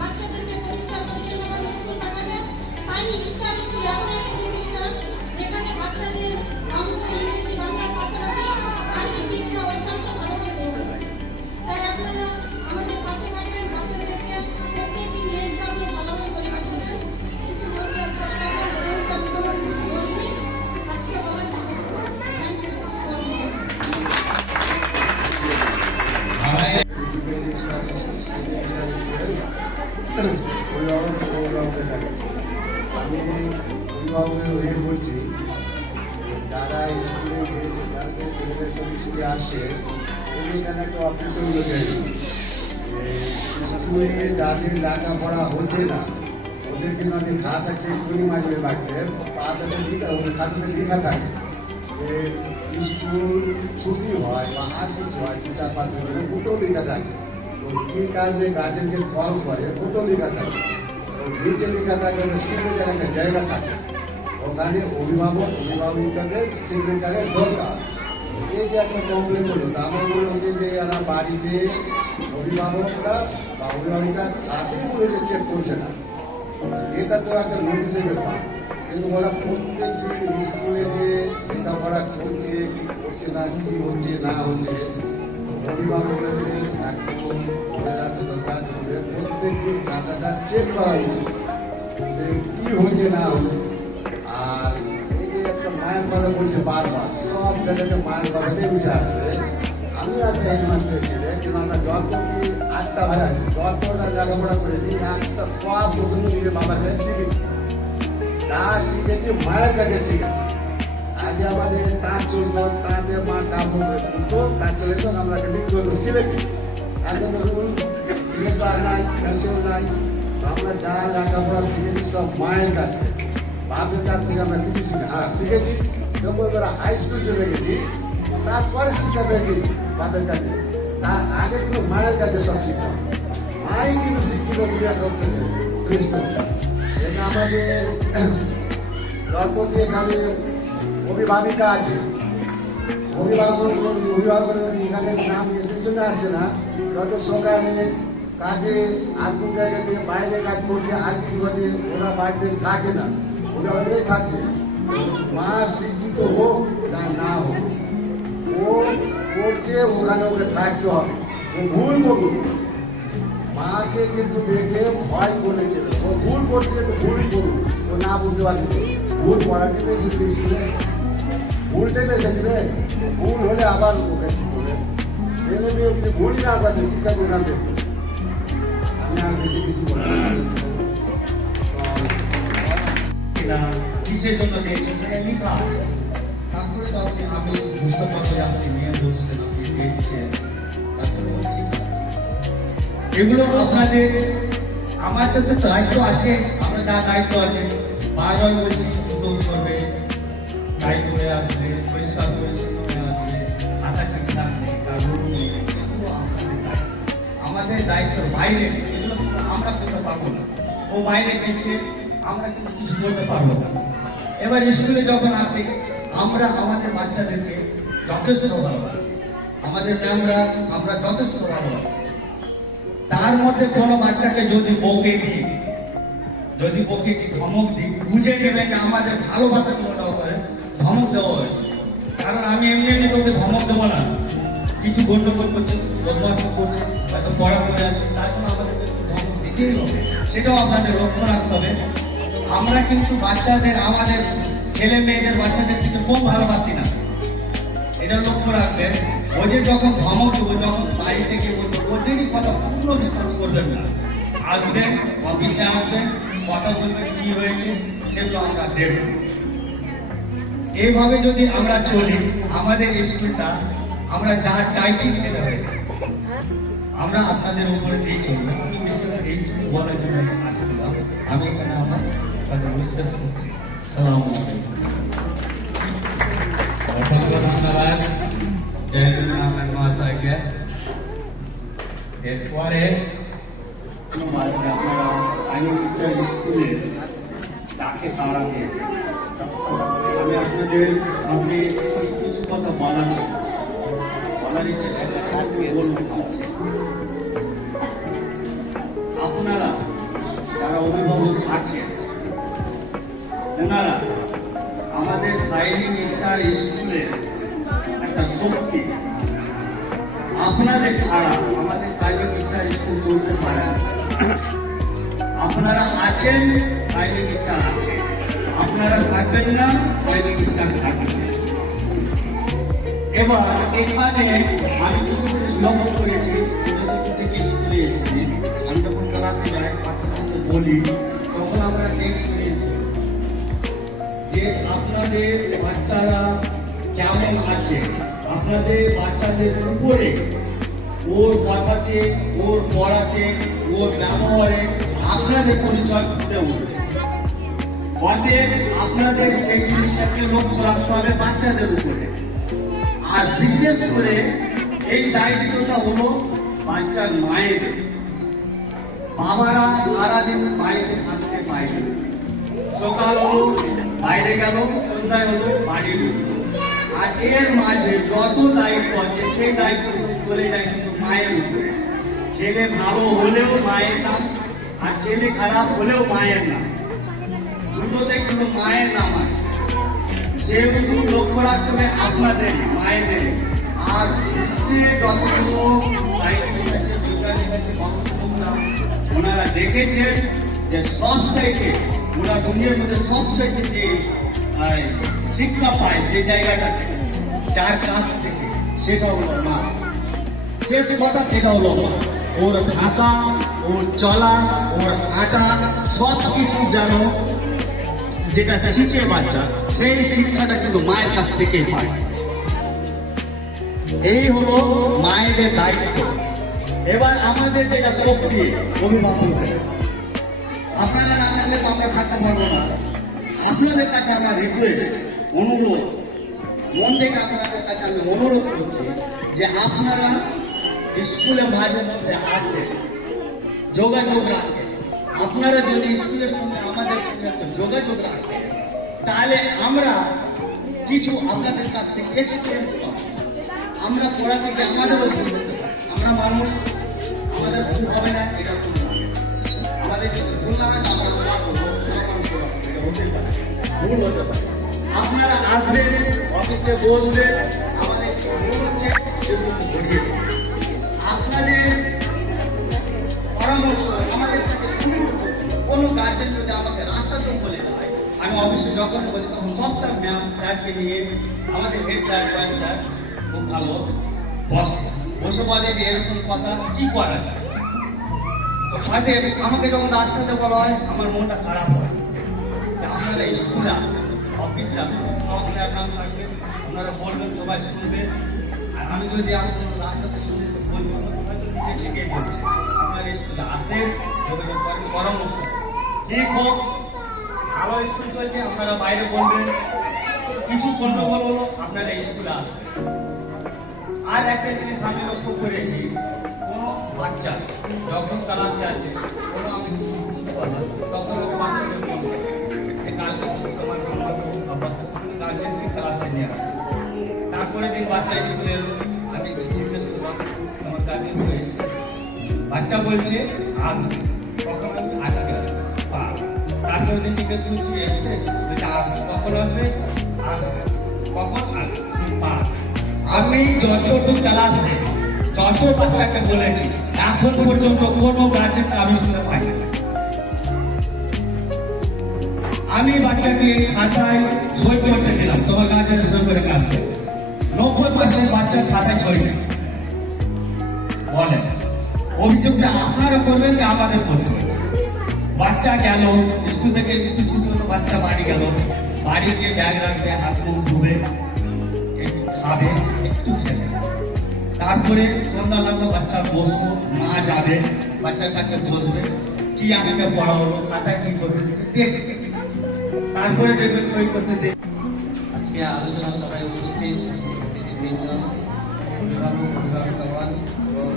বাচ্চাদেরকে পরিষ্কার পরিচ্ছন্নভাবে স্কুল পাঠাবেন। সাইনিক স্টার স্কুল এমন একটা প্রতিষ্ঠান যেখানে বাচ্চাদের অঙ্ক ইংরেজি বাংলার পাশাপাশি আইনি শিক্ষা অত্যন্ত ভালোভাবে দেওয়া হচ্ছে। তাই আপনারা আমাদের পাশে থাকবেন, বাচ্চাদেরকে প্রত্যেকদিন মেজটা আপনি ভালোভাবে করে পাঠাবেন। কিছু বলতে কিছু বলছি আজকে বলার থ্যাংক ইউ। আমি অভিভাবকের হয়ে বলছি যারা স্কুলে যে সিদ্ধান্তে ছেলেদের সঙ্গে স্কুলে আসছে এখানে একটা অফিস স্কুলে যাদের লেখাপড়া হচ্ছে না ওদের কিন্তু আমি খাতা চেক করি মাঝে বাড়িতে পাতাতে লিখা ওদের খাতাতে লেখা থাকে যে স্কুল ছুটি হয় বা আর কিছু হয় 2-4-5 দিন ওটাও লেখা থাকে। তো কী কাজে গার্জেনকে কল করে ওটাও লেখা থাকে। নিচে লেখা থাকে সিগনেচার একটা জায়গা থাকে, ওখানে অভিভাবিকাদের সিগনেচারের দরকার। এই যে একটা কমপ্লেন হলো তা আমার মনে হচ্ছে যে এরা বাড়িতে অভিভাবকরা বা অভিভাবিকা তাকেই বলেছে চেক করছে না, এটা তো একটা নোটিশের ব্যাপার। কিন্তু ওরা প্রত্যেক দিন স্কুলে যে লেখাপড়া করছে কি করছে না কি হচ্ছে না হচ্ছে অভিভাবকদের একদম মনে রাখতে দরকার ছিল প্রত্যেক দিন টাকাটা চেক করা উচিত যে কি হচ্ছে না হচ্ছে। আর এই যে একটা মায়ের কথা বলছে বারবার সব জায়গাতে মায়ের কথাটাই বুঝে আসছে। আমি আজকে এই মাসে ছেলে কিন্তু আমরা যত কি 8টা ভাই আছে যতটা লেখাপড়া করেছি একটা সব প্রথম নিজের বাবার কাছে শিখেছি, যা শিখেছি মায়ের কাছে শিখেছি। আগে আমাদের তাঁত চলতো, তাঁতে মা কাপড় তুলতো, তাঁত চলে তো আমরা লিখতে হতো সিলেটি। এখন ধরুন সিলেটার নাই, পেন্সিল নাই, আমরা যা লেখাপড়া শিখেছি সব মায়ের কাছ থেকে, বাপের কাছ থেকে আমরা কিছু শিখেছি। যখন আমরা হাই স্কুল চলে গেছি তারপরে শিক্ষা পেয়েছি বাপের কাছে, তার আগে কিন্তু মায়ের কাছে সব শিক্ষা। মাই কিন্তু শিক্ষিত ক্রিয়া করতে শ্রেষ্ঠ। এটা আমাদের যতটি এখানে অভিভাবিকা আছে অভিভাবকদের এখানে নাম এসে জন্য আসছে না, হয়তো সকালে কাজে আর কোন জায়গাতে বাইরে কাজ করছে, আর কিছু আছে, ওরা বাড়িতে থাকে না, ওরা ওই থাকছে। মা শিক্ষিত হোক না না হোক, ও করছে, ওখানে ওকে থাকতে হবে। ও ভুল করুক, মাকে কিন্তু দেখে ভয় করেছে, ও ভুল করছে তো ভুল করুক, ও না বুঝতে পারছে ভুল পড়াটিতে এসেছে স্কুলে, ভুলটাই এসেছে, ভুল হলে আবার ওকে কি করে ছেলে মেয়ে যদি ভুলই না পাচ্ছে শিক্ষা প্রদান দেবে। আমি আর বেশি কিছু বলতে না কিসের জন্য দিয়েছেন সেটা লিখা আছে। তারপরে তো আমি বুঝতে পারবো যে আপনি মেয়ে বলছেন, আপনি দিয়েছেন, তারপরে ও ঠিক আছে। এগুলো আপনাদের, আমাদের তো দায়িত্ব আছে, আমরা যা দায়িত্ব আছে বারবার বলছি, উদ্যোগ করবে, দায়িত্ব হয়ে আসবে, পরিষ্কার পরিচ্ছন্ন হয়ে আসবে, খাতা ঠিক থাকবে, তার রোগ নেই, এগুলো আমাদের দায়িত্বের বাইরে, এগুলো কিন্তু আমরা করতে পারবো না। ও বাইরে গেছে, আমরা কিন্তু কিছু করতে পারবো না। এবার স্কুলে যখন আসি, আমরা আমাদের বাচ্চাদেরকে যথেষ্ট ভালোবাসি, আমাদের ম্যামরা আমরা যথেষ্ট ভালোবাসি। তার মধ্যে কোনো বাচ্চাকে যদি বকে দিই, যদি বকে কি ধমক দিই, বুঝে নেবে যে আমাদের ভালোবাসা কোনটাও করে ধমক দেওয়া হয়েছে। কারণ আমি এমনি এমনি তোকে ধমক দেবো না, কিছু গন্ডগোল করছে, বদমাশ করছে, হয়তো পড়া করে আছে, তার জন্য আমাদের ধমক দিতেই হবে। সেটাও আপনাদের লক্ষ্য রাখতে হবে। আমরা কিন্তু বাচ্চাদের, আমাদের ছেলে মেয়েদের বাচ্চাদের কিন্তু খুব ভালোবাসি না, এটা লক্ষ্য রাখবেন। ওদের যখন ধমক দেবো, যখন বাড়ি থেকে বলবো, ওদেরই কথা পূর্ণ বিশ্বাস করবেন না। আসবেন, অফিসে আসবেন, কথা বলবেন কি হয়েছে, সেগুলো আমরা দেখব। এইভাবে যদি আমরা চলি, আমাদের স্কুলটা আমরা যা চাইছি সেটা হয়ে যাবে। আমরা আপনাদের উপরে দিয়ে চলবো। আমি বিশেষ এইটুকু বলার জন্য আসছিলাম। আমি এখানে আমার সাথে বিশ্বাস করছি। সালামু আলাইকুম। অসংখ্য ধন্যবাদ জয়নুল আহমেদ মহাশয়কে। এরপরে আপনারা আইনবিদ্যার স্কুলে তাকে তাড়া দিয়েছেন। আমি আপনাদের সামনে কিছু কথা বলার ইচ্ছে বলব। আপনারা যারা অভিভাবক আছেন, ওনারা আমাদের সাইলিং স্টার স্কুলের একটা শক্তি। আপনাদের ছাড়া আমাদের সাইলিং স্টার স্কুল চলতে পারে না। আপনারা আছেন, সাইলিং স্টার আছে। আপনারা থাকবেন না, সাইলিং স্টার থাকবে। এবার এখানে আমি কিছু লক্ষ্য করেছি, থেকে স্কুলে এসেছি। আমি যখন ক্লাসে যাই, বাচ্চাদের বলি, তখন আমরা এক্সপিরিয়েন্স যে আপনাদের বাচ্চারা কেমন আছে, আপনাদের বাচ্চাদের উপরে ওর কথাতে, ওর পড়াতে, ওর ব্যবহারে আপনাদের পরিচয় ফুটে উঠবে। অতএব আপনাদের সেই জিনিসটাকে লক্ষ্য রাখতে হবে বাচ্চাদের উপরে। আর বিশেষ করে এই দায়িত্বটা হলো বাচ্চার মায়ের। বাবারা সারাদিন বাইরে থাকতে পারে, সকাল হলো বাইরে গেল, সন্ধ্যায় হলো বাড়ি ঢুকলো। আর এর মাঝে যত দায়িত্ব আছে সেই দায়িত্ব চলে যায় কিন্তু মায়ের উপরে। ছেলে ভালো হলেও মায়ের নাম, আর ছেলে খারাপ হলেও মায়ের নাম, দুটোতে কিন্তু মায়ের নাম আছে। সেগুলো লক্ষ্য রাখতে হবে আপনাদের মায়েদের। আর বিশ্বে যতগুলো দায়িত্ব আছে, বিজ্ঞানী আছে, গবেষকরা, ওনারা দেখেছেন যে সবচাইতে, ওরা দুনিয়ার মধ্যে সবচাইতে যে শিক্ষা পায় যে জায়গাটা থেকে, যার কাছ থেকে, সেটা হলো মা। শেষ কথা সেটা হলো মা। ওর ভাষা, ওর চলা, ওর হাঁটা, সব কিছু যেন যেটা শিখে বাচ্চা, সেই শিক্ষাটা কিন্তু মায়ের কাছ থেকেই পায়। এই হলো মায়েদের দায়িত্ব। এবার আমাদের যেটা শক্তি, অভিভাবকদের, আপনারা না থাকলে তো আমরা থাকতে পারবো না। আপনাদের কাছে আমরা রিকোয়েস্ট, অনুরোধ, মন থেকে আপনাদের কাছে আমি অনুরোধ করছি যে আপনারা স্কুলে মাঝে মধ্যে আসেন, যোগাযোগ রাখেন। আপনারা যদি স্কুলের সঙ্গে আমাদের সঙ্গে যোগাযোগ রাখেন, তাহলে আমরা কিছু আপনাদের কাছ থেকে এক্সপিরিয়েন্স পাবো। আমরা পড়াতে গিয়ে আমাদেরও ভুল হতে পারে। আমরা মানুষ, আমাদের ভুল হবে না এটা ভুল না। আমাদের যদি ভুল না হয় না আমরা দোয়া করবো, সমাধান করবো, এটা হতেই পারে, ভুল হতে পারে। আপনারা আসবেন, অফিসে বলবেন, আমাদের কি ভুল হচ্ছে সেগুলো বুঝিয়ে দেবেন। আপনাদের পরামর্শ আমাদের কাছে খুবই গুরুত্বপূর্ণ। কোনো গার্জেন যদি আমাকে রাস্তাতে বলে দেয়, আমি অফিসে যখন বলি তখন সবটা ম্যাম স্যারকে নিয়ে আমাদের হেড স্যার জয়েন্ট স্যার খুব ভালো বসে বলে যে এরকম কথা কি করা যায়। তো সাথে আমাকে যখন রাস্তাতে বলা হয় আমার মনটা খারাপ হয় যে আপনারা স্কুলে আসবেন, অফিসে আসবেন, সব স্যার নাম থাকবে, আপনারা বলবেন, সবাই শুনবে। আর আমি যদি আপনার রাস্তাতে শুনে বলবো হয়তো নিজে থেকেই বলছি আপনার স্কুলে আসেন, যোগাযোগ করেন, পরামর্শ ঠিক হোক। ভালো স্কুল চলছে আপনারা বাইরে বলবেন, কিছু গন্ডগোল হলো আপনারা স্কুলে আসবেন। আর একটা জিনিস আমি লক্ষ্য করেছি, কোনো বাচ্চা যখন ক্লাসে আছে কোনো আমি তখন বাচ্চাকে বলবো যে গার্জেন তোমার গার্জেনকে ক্লাসে নিয়ে আসে। তারপরে দিন বাচ্চা স্কুলে এলো, আমি জিজ্ঞেস করলাম তোমার গার্জেন হয়েছে, বাচ্চা বলছে আসবে, কখন আসবে, আজকে আসবে। তারপরে দিন জিজ্ঞেস করছি এসছে, বলছে আসবে, কখন আসবে, আসবে, কখন আসবে, আমি যতটুকু ক্লাসে যত বাচ্চাকে বলেছি এখন পর্যন্ত কোনো গার্জেন আমি শুনে পাই না। আমি বাচ্চাকে খাতায় সই করতে দিলাম, তোমার গার্জেনের সই করে কাজ করে 90% বাচ্চার খাতায় সই নেই। বলেন অভিযোগটা আপনারা করবেন না আমাদের করবেন? বাচ্চা গেল স্কুল থেকে, স্কুল ছুটি হলো, বাচ্চা বাড়ি গেল, বাড়ি গিয়ে ব্যাগ রাখবে, হাত মুখ ধুবে, খাবে, একটু খেলে, তারপরে সন্ধ্যা লাগলো বাচ্চা বসবো, মা যাবে বাচ্চার কাছে বসবে, কি আজকে পড়া হলো, খাতায় কি করতে দেখবে, তারপরে দেখবে সই করতে দেবে। আজকে আলোচনা সভায় উপস্থিত অতিথিবৃন্দ, অভিভাবক, অভিভাবকগণ এবং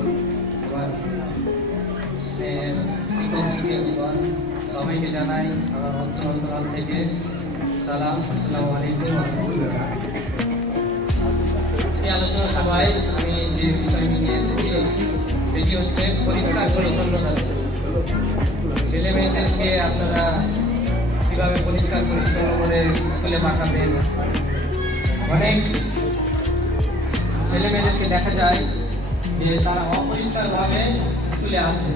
আমার শিক্ষক শিক্ষিকাগণ, সবাইকে জানাই আমার অন্তরাল থেকে সালাম, আসসালামু আলাইকুম ওয়া রাহমাতুল্লাহ। এই আলোচনা সভায় আমি যে বিষয়টি নিয়ে এসেছি সেটি হচ্ছে পরিষ্কার পরিচ্ছন্নতা। ছেলে মেয়েদেরকে আপনারা কিভাবে পরিষ্কার পরিচ্ছন্ন করে স্কুলে পাঠাবেন। অনেক ছেলে মেয়েদেরকে দেখা যায় যে তারা অপরিষ্কারভাবে স্কুলে আসে,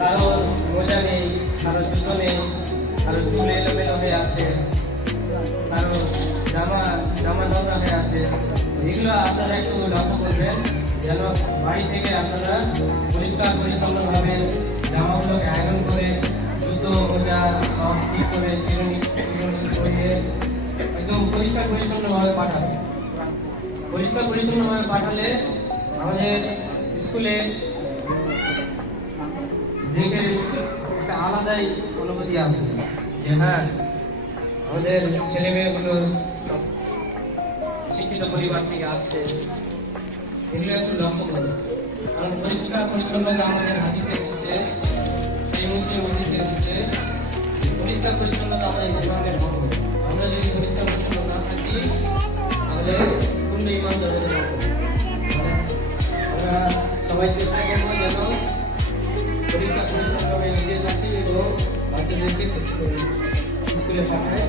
কারো মোজা নেই, কারো জুতো নেই, কারো চুল এলোমেলো হয়ে আছে, কারো জামা নোংরা হয়ে আছে। এগুলো আপনারা একটু লক্ষ্য করবেন যেন বাড়ি থেকে আপনারা পরিষ্কার পরিচ্ছন্নভাবে জামাগুলোকে আয়রন করে, জুতো মোজা সব ঠিক করে চিরুনি করিয়ে একদম পরিষ্কার পরিচ্ছন্নভাবে পাঠাবেন। পরিষ্কার পরিচ্ছন্নভাবে পাঠালে আমাদের স্কুলে দেখে একটা আলাদাই অনুভূতি আসবে যে হ্যাঁ আমাদের ছেলে মেয়েগুলো সব শিক্ষিত পরিবার থেকে আসছে। এগুলো একটু লক্ষ্য করো, কারণ পরিষ্কার পরিচ্ছন্নতা আমাদের হাদিসে এসেছে, সেই মুসলিম হাদিসে এসেছে। পরিষ্কার পরিচ্ছন্নতা আমরা ইমানের ভঙ্গ। আমরা যদি পরিষ্কার পরিচ্ছন্ন না থাকি তাহলে পূর্ণ ইমান ধরে আমরা সবাই চেষ্টা করবো যেন পরিষ্কার পরিচ্ছন্নভাবে নিজে থাকি এবং বাচ্চাদেরকে স্কুলে পাঠায়,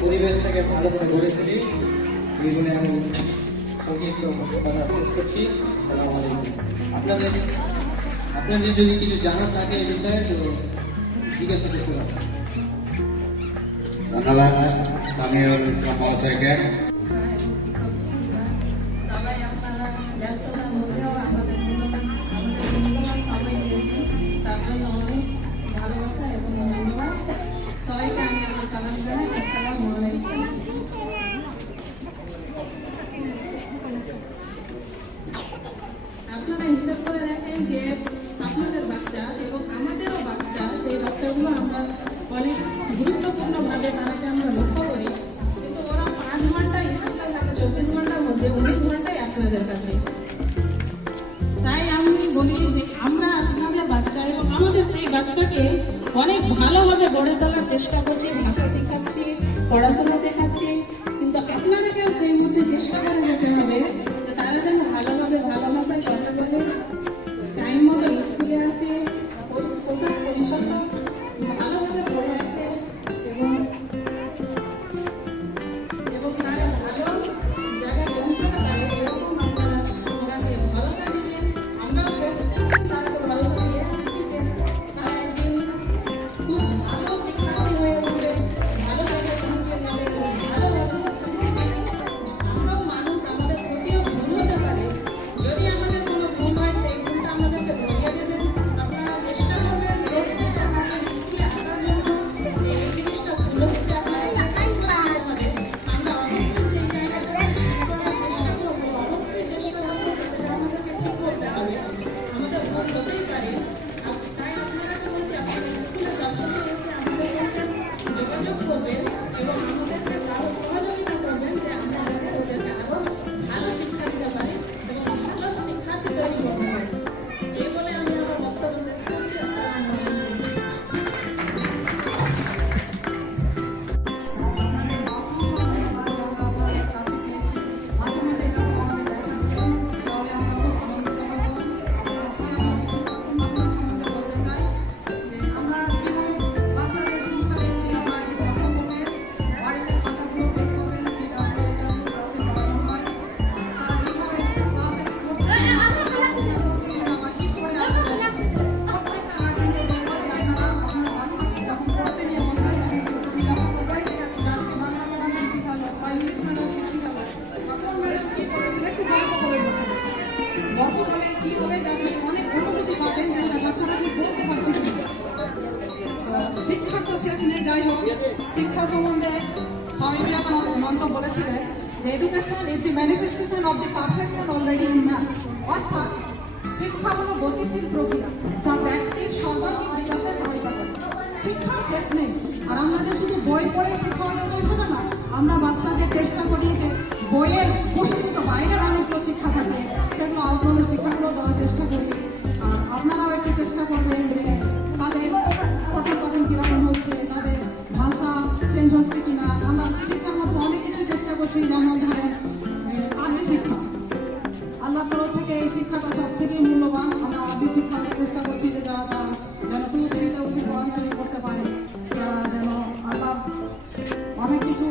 পরিবেশটাকে ভালো করে গড়ে তুলি। এই বলে আমি সংক্ষিপ্ত কথা শেষ করছি। আসসালামু আলাইকুম। আপনাদের যদি কিছু জানার থাকে এই বিষয়ে তো জিজ্ঞাসা করতে পারেন। ধন্যবাদ স্থানীয় মহাশয়কে। সবাই আপনারা ব্যস্ততার মধ্যেও আমাদের মূল্যবান সময় দিয়েছেন, তার জন্য অনেক ভালোবাসা এবং ধন্যবাদ। সবাইকে আমি আমার সালাম জানাই। আসসালামু আলাইকুম। আপনারা হিসাব করে দেখেন যে আপনাদের বাচ্চা এবং আমাদেরও বাচ্চা, সেই বাচ্চাগুলো আমরা অনেক গুরুত্বপূর্ণভাবে তাদেরকে আমরা লক্ষ্য করি, কিন্তু ওরা 5 ঘন্টা স্কুলে থাকে, 24 ঘন্টার মধ্যে 19 ঘন্টাই আপনাদের কাছে। তাই আমি বলি যে আমরা আপনাদের বাচ্চা এবং আমাদের সেই বাচ্চাকে অনেক ভালোভাবে গড়ে তোলার চেষ্টা করছি, ভাষা শেখাচ্ছি, পড়াশোনা শেখাচ্ছি, যদি চেষ্টা করে যেতে হবে তো তারা যেন ভালোভাবে ভালো ভাষায় কথা বলে, টাইম মতো স্কুলে আসে, পোশাক পরিচ্ছন্ন ভালোভাবে পড়ে আসে এবং তারা ভালো জায়গায় পৌঁছাতে পারে এরকম আপনারা ওনাকে ভরসা দিবেন। আমরাও তারা তো ভরসা দিয়ে আসছি যে তারা একদিন খুব ভালো শিক্ষার্থী হয়ে উঠবে, ভালো জায়গায় পৌঁছে যাবে, ভালো ভবিষ্যৎ থাকবে। আমরাও মানুষ, আমাদের প্রতিও ভুল হতে পারে, যদি আমাদের কোনো ভুল হয় সেই ভুলটা আমাদেরকে ধরিয়ে দেবেন। আপনারা চেষ্টা করবেন রোজগার হাতে শিখিয়ে আসার জন্য যে এই জিনিসটা ভুল হচ্ছে আপনাদের দেখাই করে আনতে হবে। আমরা অবশ্যই সেই জায়গাটা ঠিক করার চেষ্টা করবো, অবশ্যই চেষ্টা করবো সেটা আমাদেরকে ঠিক করতে হবে। আমাদের ভুল হতেই পারে, তাই আপনারা বলছি আপনাদের স্কুলে সবসময় এসে আমাদের সাথে যোগাযোগ করবেন এবং আমাদেরকে আরো সহযোগিতা করবেন যে আমরা যাতে ওদেরকে আরো ভালো শিক্ষা দিতে পারি এবং ভালো শিক্ষার্থী তৈরি করতে পারি। এই বলে আমি আমার বক্তব্য শেষ করছি। আসসালামু আলাইকুম। শিক্ষা তো শেষ নেই, যাই হোক শিক্ষা সম্বন্ধে স্বামী বিবেকানন্দ বলেছিলেন যে education is the manifestation of the perfection already in man. অর্থাৎ শিক্ষা হলো গতিশীল প্রক্রিয়া যা ব্যক্তির সর্বাঙ্গীন বিকাশে সহায়তা করে। শিক্ষার শেষ নেই। আর আমরা যে শুধু বই পড়ে শিক্ষা অর্জন করি সেটা না, আমরা বাচ্চাদের চেষ্টা করি যে বইয়ের বহির্ভূত বাইরের অনেকগুলো শিক্ষা থাকে সেগুলো আউটডোরের শিক্ষাগুলো দেওয়ার চেষ্টা করি। আর আপনারাও একটু চেষ্টা করবেন যে তাদের পঠন পাঠন কীরকম হচ্ছে, তাদের ভাষা চেঞ্জ হচ্ছে কিনা। আমরা শিক্ষার মধ্যে অনেক কিছু চেষ্টা করছি, যেমন ধরেন আরবি শিক্ষা। আল্লাহ তরফ থেকে এই শিক্ষাটা সব থেকে মূল্যবান। আমরা আরবি শিক্ষার চেষ্টা করছি যে যারা যেন টুইটারিতে উঠে কোরআন শরীফ করতে পারে, যারা যেন আল্লাহ অনেক কিছু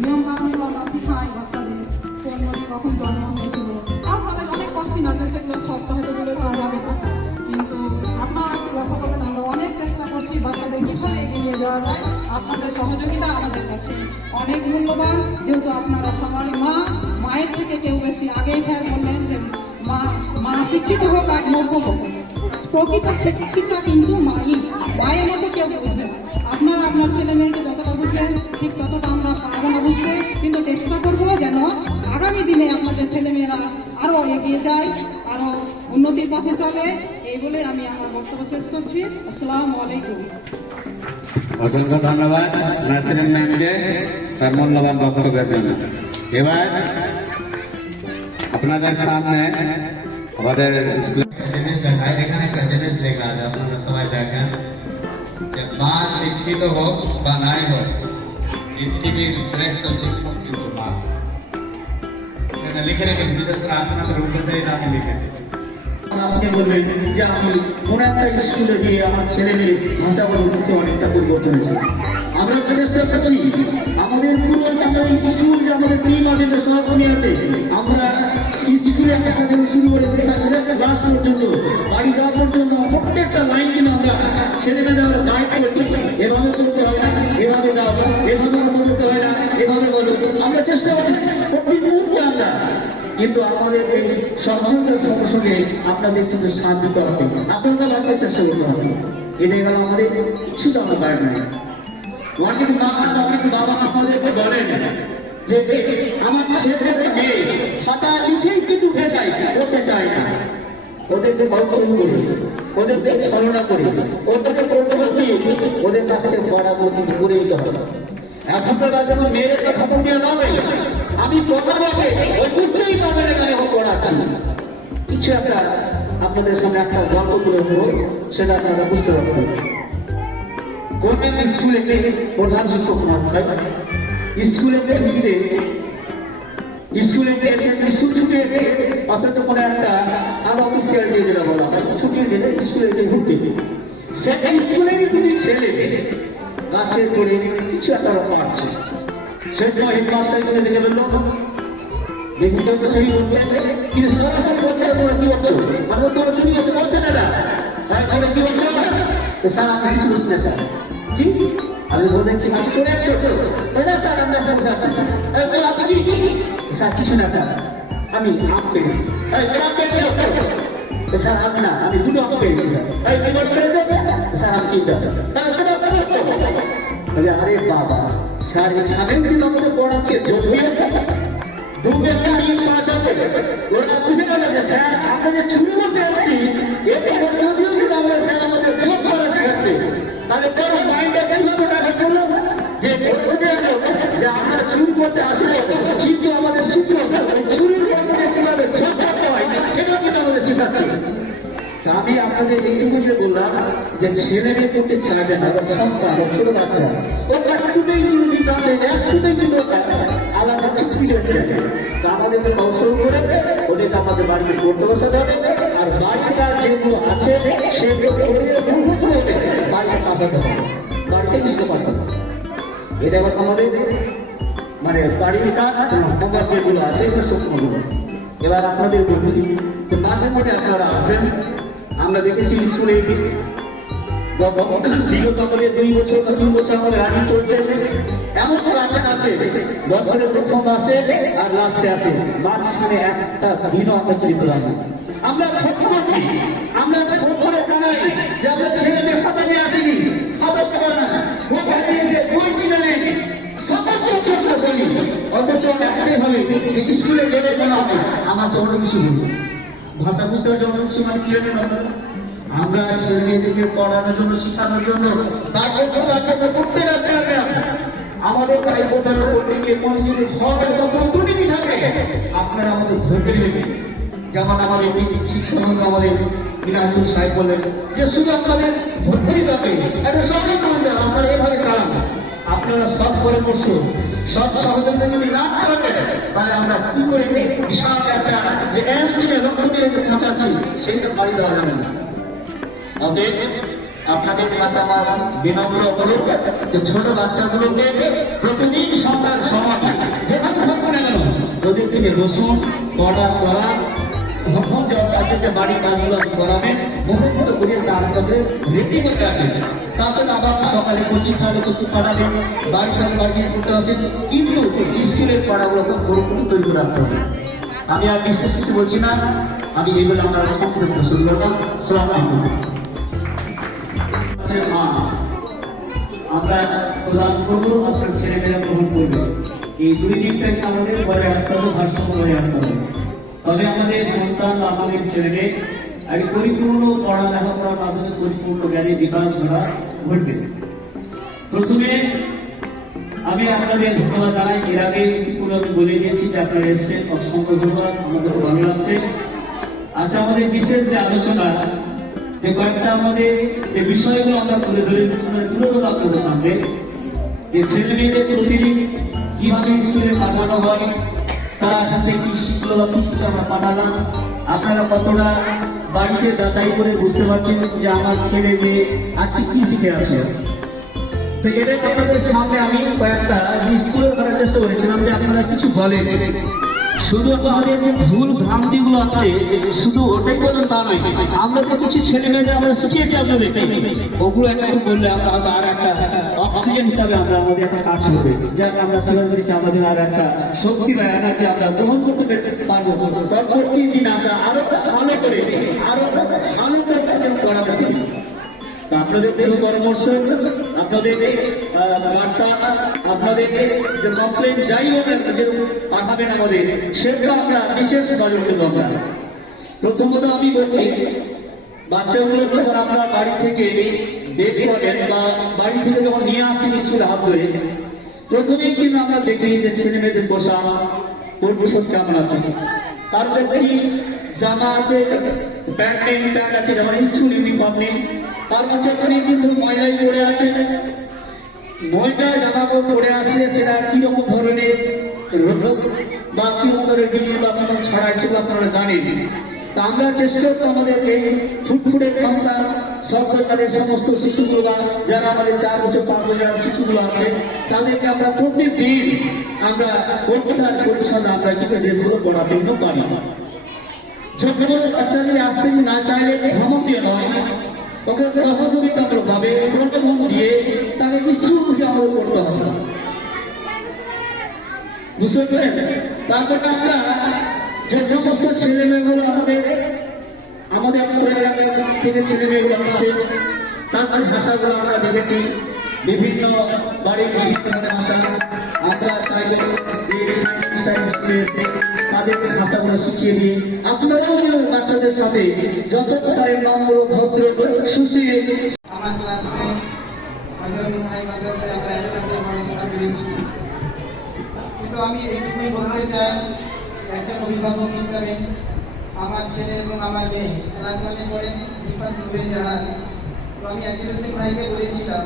নিয়ম কানুনগুলো আমরা শিখাই বাচ্চাদের, কোন নবী কখন জন্ম হয়েছিল। তারপরে অনেক কোশ্চিন আছে, সেগুলো সবটা হয়তো বলে দেওয়া যাবে না, কিন্তু আপনারা একটু লক্ষ্য করবেন আমরা অনেক চেষ্টা করছি বাচ্চাদের কীভাবে এগিয়ে নিয়ে যাওয়া যায়। আপনাদের সহযোগিতা আমাদের কাছে অনেক মূল্যবান, যেহেতু আপনারা সবাই মা, মায়ের থেকে কেউ বেশি। আগেই স্যার বললেন যে মা শিক্ষিত হোক আর যোগ্য হোক, প্রকৃত শিক্ষিকা কিন্তু মাই, মায়ের মতো কেউ বুঝবে না। আপনারা আপনার ছেলে মেয়েকে যতটা বুঝবেন ঠিক ততটা আমরা পারবো না বুঝতে, কিন্তু চেষ্টা করবো যেন আগামী দিনে আপনাদের ছেলেমেয়েরা আরো এগিয়ে যায়, আরো উন্নতির পথে চলে। এই বলে আমি আমার বক্তব্য শেষ করছি। আসসালামু আলাইকুম। অসংখ্য ধন্যবাদ নাসরিন ম্যামকে তার মূল্যবান বক্তব্যের জন্য। এবার আপনাদের সামনে আমাদের স্কুলে জিনিস দেখায়, এখানে একটা জিনিস লেখা আছে, আপনারা সবাই দেখেন যে মা শিক্ষিত হোক বা নাই হোক, পৃথিবীর শ্রেষ্ঠ শিক্ষক কিন্তু মা। এটা লিখে রেখেন, বিশেষ করে আপনাদের উদ্দেশ্যে এটা আমি লিখেছি। আমাকে বলবেন যে আমি কোনো একটা স্কুলে গিয়ে আমার ছেলে মেয়ে ভাষা বলতে অনেকটা পরিবর্তন হয়েছে। আমরা চেষ্টা করছি আমাদের পুরো স্কুল যে আমাদের টিম আছে, যে সহকর্মী আছে, আমরা স্কুলে একটা সাথে শুরু করে একটা ক্লাস পর্যন্ত বাড়ি যাওয়া পর্যন্ত প্রত্যেকটা লাইন কিন্তু আমরা ছেলে মেয়েদের আমরা গাইড করি। এভাবে করতে হয় না, এভাবে যাও, এভাবে করতে হয় না, এভাবে বলো। আমরা চেষ্টা করছি প্রতি মুহূর্তে আমরা, কিন্তু আমাদের এই সমাজের সঙ্গে আপনাদের কিন্তু সাথ দিতে হবে, আপনাদের আমাকে চেষ্টা করতে হবে। এটা গেল আমাদের কিছু জানা পারে না। অনেক বাবা আমাদেরকে বলেন যে আমার ছেলে মেয়ে সাঁতার লিখেই কিন্তু উঠে যায়, করতে চায় না। ওদেরকে কৌশল করি, ওদেরকে ছলনা করি, ওদেরকে প্রতিবাদী, ওদের কাছ থেকে পরামর্শ করে দিতে হবে। এখনকার যেমন মেয়েদেরকে খবর দিয়ে নয়, আমি প্রথমে ওই বুঝতেই পারবেন এখানে পড়াচ্ছি। কিছু একটা আপনাদের সামনে একটা গল্প করে দেবো, সেটা আপনারা বুঝতে পারবেন। কোন স্কুলে প্রধান শিক্ষক স্কুলে স্কুলে গিয়েছেন, স্কুল ছুটে অথচ কোনো একটা আনঅফিসিয়াল ডে যেটা বলা হয়, ছুটির দিনে স্কুলে ঘুরতে, সেই স্কুলেরই দুটি ছেলে গাছের করে কিছু একটা রকম আছে। সেই সময় হেডমাস্টার করে দেখে বললো, দেখি তো চুরি করতে, কিন্তু সরাসরি বলতে তোমরা কি করছো, মানে তোমরা চুরি করতে পারছো না, তাহলে কি করছো? তো স্যার আমি কিছু করছি না স্যার। কি আমি বলেছি কিছু করে স্যার আমরা আপনি কি স্যার কিছু না স্যার, আমি আম পেয়েছি। স্যার আম না, আমি দুটো আম পেয়েছি স্যার, আমি তিনটা। আরে বাবা স্যার এখানে কিন্তু আমাদের পড়াচ্ছে জমিয়ে দুধের টাইম পাঁচ হবে, ওরা বুঝে গেল যে স্যার আপনাদের চুরি করতে আসছি, এতে যদিও কিন্তু আমরা স্যার আমাদের যোগ করা শেখাচ্ছে। তাহলে বড় মাইন্ডটা কিভাবে টাকা করলো যে যে আমরা চুরি করতে আসবো, কিন্তু আমাদের শিক্ষক চুরির মধ্যে কিভাবে যোগ করতে হয় সেটাও কিন্তু আমাদের শেখাচ্ছে। আমি আপনাদের এইটুকু যে বললাম যে ছেলে মেয়ে করতে চাইবে না, সন্তান ছোট বাচ্চা ও একটুতেই ইংরেজি জানতে, একটুতেই কিন্তু আলাদা চুক্তি হচ্ছে। আমাদেরকে কৌশল করে ওদেরকে আমাদের বাড়িতে করতে বসাতে হবে, আর বাড়ির কাজ যেগুলো আছে সেগুলো করে বাড়িতে পাঠাতে হবে, বাড়িতে বুঝতে পারতে হবে। এটা আবার আমাদের মানে বাড়ির কাজ আমার যেগুলো আছে সে সূক্ষ্মগুলো। এবার আপনাদের বলি যে মাঝে মাঝে আপনারা আসবেন, আমরা দেখেছি স্কুলে বিগত আমাদের 2 বছর বা 3 বছর আমাদের রানিং চলছে, এমন রান্না আছে বছরের প্রথম মাসে আর লাস্টে আছে, মাঝখানে একটা দিনও আমরা দিলাম না। আমরা আমরা ফোন করে জানাই যে আমরা ছেলেদের সাথে নিয়ে আসিনি, খবর পাবো না, ওখানে যে বই কিনে নেই, সমস্ত চেষ্টা করি, অথচ একটাই হবে স্কুলে গেলে কেন হবে আমার তো অন্য কিছু বলি ভাষা বুঝতে পারছি, অন্য কিছু মানে কি হবে না। আমরা ছেলে মেয়েদেরকে পড়ানোর জন্য, শেখানোর জন্য তারপর করতে রাখতে হবে। আমাদের ভাই বোনের প্রত্যেকে কোনো যদি ফলের তখন দুর্নীতি থাকে আপনারা আমাদের ধরতে নেবেন। যেমন আমাদের শিক্ষক আমাদের মিনাজুল সাহেব বললেন যে শুধু আপনাদের ধরতেই হবে, একটা সবাই করবেন, আপনারা এভাবে চালান। আপনারা সব পরামর্শ সব সহযোগিতা যদি না করেন তাহলে আমরা কি করে বিশাল একটা যে এমসিএ লক্ষ্য দিয়ে পৌঁছাচ্ছি সেইটা পাড়ি দেওয়া যাবে না। অতএব আপনাদের কাছে আমার বিনম্র অনুরোধ যে ছোট বাচ্চাগুলোকে প্রতিদিন সন্ধ্যার সময় যেখানে থাকবে না কেন ওদের থেকে বসুন, পড়া করা, তাদেরকে বাড়ির কাজগুলো করাবেন, মুহূর্ত করে তারপরে রেডি করে রাখবেন। তাছাড়া আবার সকালে কোচিং খাওয়ালে কোচিং পাঠাবেন, বাড়িতে বাড়িতে করতে আসেন, কিন্তু স্কুলের পড়াগুলোকে পুরোপুরি তৈরি করে রাখতে হবে। আমি আর বিশেষ কিছু বলছি না, আমি এইগুলো আমরা সম্পূর্ণ শুরু করলাম। সালাম আমরা প্রদান করবো, আপনার ছেলেমেয়েরা গ্রহণ করবে। এই 2 দিনটাকে আমাদের বজায় রাখতে হবে, ভারসাম্য বজায় রাখতে হবে। তবে আমাদের সন্তান বা আমাদের ছেলেদের এক পরিপূর্ণ পড়ালেখা করার মাধ্যমে পরিপূর্ণ জ্ঞানের বিকাশ ঘটা ঘটবে। প্রথমে আমি আপনাদের ধন্যবাদ জানাই, এর আগে আমি বলে দিয়েছি যে আপনারা এসছেন, অসংখ্য ধন্যবাদ, আমাদের ভালো লাগছে। আচ্ছা, আমাদের বিশেষ যে আলোচনা যে কয়েকটা আমাদের যে বিষয়গুলো আমরা তুলে ধরে আপনাদের সামনে, যে ছেলে মেয়েদের প্রতিদিন কিভাবে স্কুলে পাঠানো হয়, তারা এখান থেকে কি শিখলো বা কি আমরা পাঠালাম, আপনারা কতটা বাড়িতে যাচাই করে বুঝতে পারছেন যে আমার ছেলে মেয়ে আজকে কি শিখে আসলো। তো এটা আপনাদের সামনে আমি কয়েকটা স্কুলে করার চেষ্টা করেছিলাম যে আপনারা কিছু বলেন। শুধু আমাদের যে ভুল ভ্রান্তিগুলো আছে শুধু ওটাই বলুন তা নয়, আমরা যে কিছু ছেলে মেয়েদের আমরা শিখিয়েছি আপনাদের, ওগুলো একটু বললে আমরা আর একটা অক্সিজেন হিসাবে আমরা আমাদের একটা কাজ করবে, যাতে আমরা সেবা করেছি আমাদের আর একটা শক্তি বা এনার্জি আমরা গ্রহণ করতে পারবো। পরবর্তী দিন আমরা আরো ভালো করে আরো ভালো করে করাতে পারি। আপনাদের যে পরামর্শ, আপনাদের বার্তা, আপনাদের যে কমপ্লেন যাই হোক যে পাঠাবেন আমাদের, সেটা আমরা বিশেষ নজর দেবো। আমরা প্রথমত আমি বলি, বাচ্চাগুলো যখন আপনারা বাড়ি থেকে বের করেন বা বাড়ি থেকে যখন নিয়ে আসেন স্কুলে হাত ধরে, প্রথমেই কিন্তু আমরা দেখি যে ছেলে মেয়েদের পোশাক পরিবেশন কেমন আছে, তারপরে কি জামা আছে, প্যান্ট আছে, যেমন স্কুল ইউনিফর্ম নেই, তার কাছে কিন্তু ময়লাই পড়ে আছে, ময়লা জামা কাপড় পড়ে আছে, সেটা কি রকম ধরনের বা কি উত্তরে বিলি বা কোন ছড়াই সেগুলো আপনারা জানেন। তা আমরা চেষ্টা করতে আমাদের এই ছুটফুটে সন্তান সরকারের সমস্ত শিশুগুলো যারা আমাদের 4 বছর 5 বছর শিশুগুলো আছে তাদেরকে আমরা প্রতিদিন আমরা পরিষ্কার পরিচ্ছন্ন আমরা কিন্তু দেশগুলো গড়ার জন্য পারি। ছোট বাচ্চা যদি আসতে না চাইলে ধমক দিয়ে নয়, ওকে সহযোগিতামূলক ভাবে প্রলোভন দিয়ে তাকে স্কুল আমাদের করতে হবে, বুঝতে পারেন? তারপরে আমরা যে সমস্ত ছেলে মেয়েগুলো আমাদের থেকে ছেলে মেয়েগুলো আসছে তাদের ভাষাগুলো আমরা দেখেছি, বিভিন্ন বাড়ির বিভিন্ন ভাষা আমরা চাইলে তাদেরকে ভাষাগুলো শিখিয়ে দিয়ে আপনারাও বাচ্চাদের সাথে যত পারেন নম্র ভদ্র সুশীল। আমার ক্লাসে হযরত ভাই মাদ্রাসায় আমরা একসাথে পড়াশোনা করেছি, কিন্তু আমি এইটুকুই বলতে চাই একজন অভিভাবক হিসাবে আমার ছেলে এবং আমার মেয়ে ক্লাস 1-এ পড়ে রিফাত নুরে জাহান। তো আমি আজিজুদ্দিন ভাইকে বলেছিলাম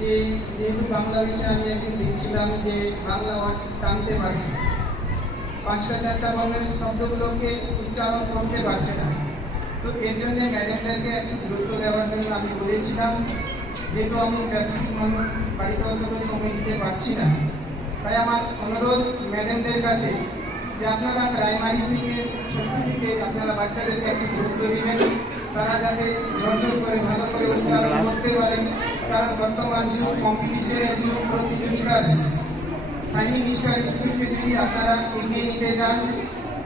যে যেহেতু বাংলা বিষয়ে আমি একদিন দেখছিলাম যে বাংলা টানতে পারছি, 5টা 4টা বর্ণের শব্দগুলোকে উচ্চারণ করতে পারছে না। তো এর জন্য ম্যাডামদেরকে একটু গুরুত্ব দেওয়ার জন্য আমি বলেছিলাম, যেহেতু আমি ব্যবসায়িক মানুষ বাড়িতে অতটা সময় দিতে পারছি না, তাই আমার অনুরোধ ম্যাডামদের কাছে যে আপনারা প্রাইমারি থেকে ষষ্ঠ থেকে আপনারা বাচ্চাদেরকে একটু গুরুত্ব দিবেন, তারা যাতে জোর করে ভালো করে উচ্চারণ করতে পারেন। কারণ বর্তমান যুগ কম্পিটিশনের যুগ, প্রতিযোগিতার সাইনিং স্টার স্কুলকে যদি আপনারা এগিয়ে নিতে যান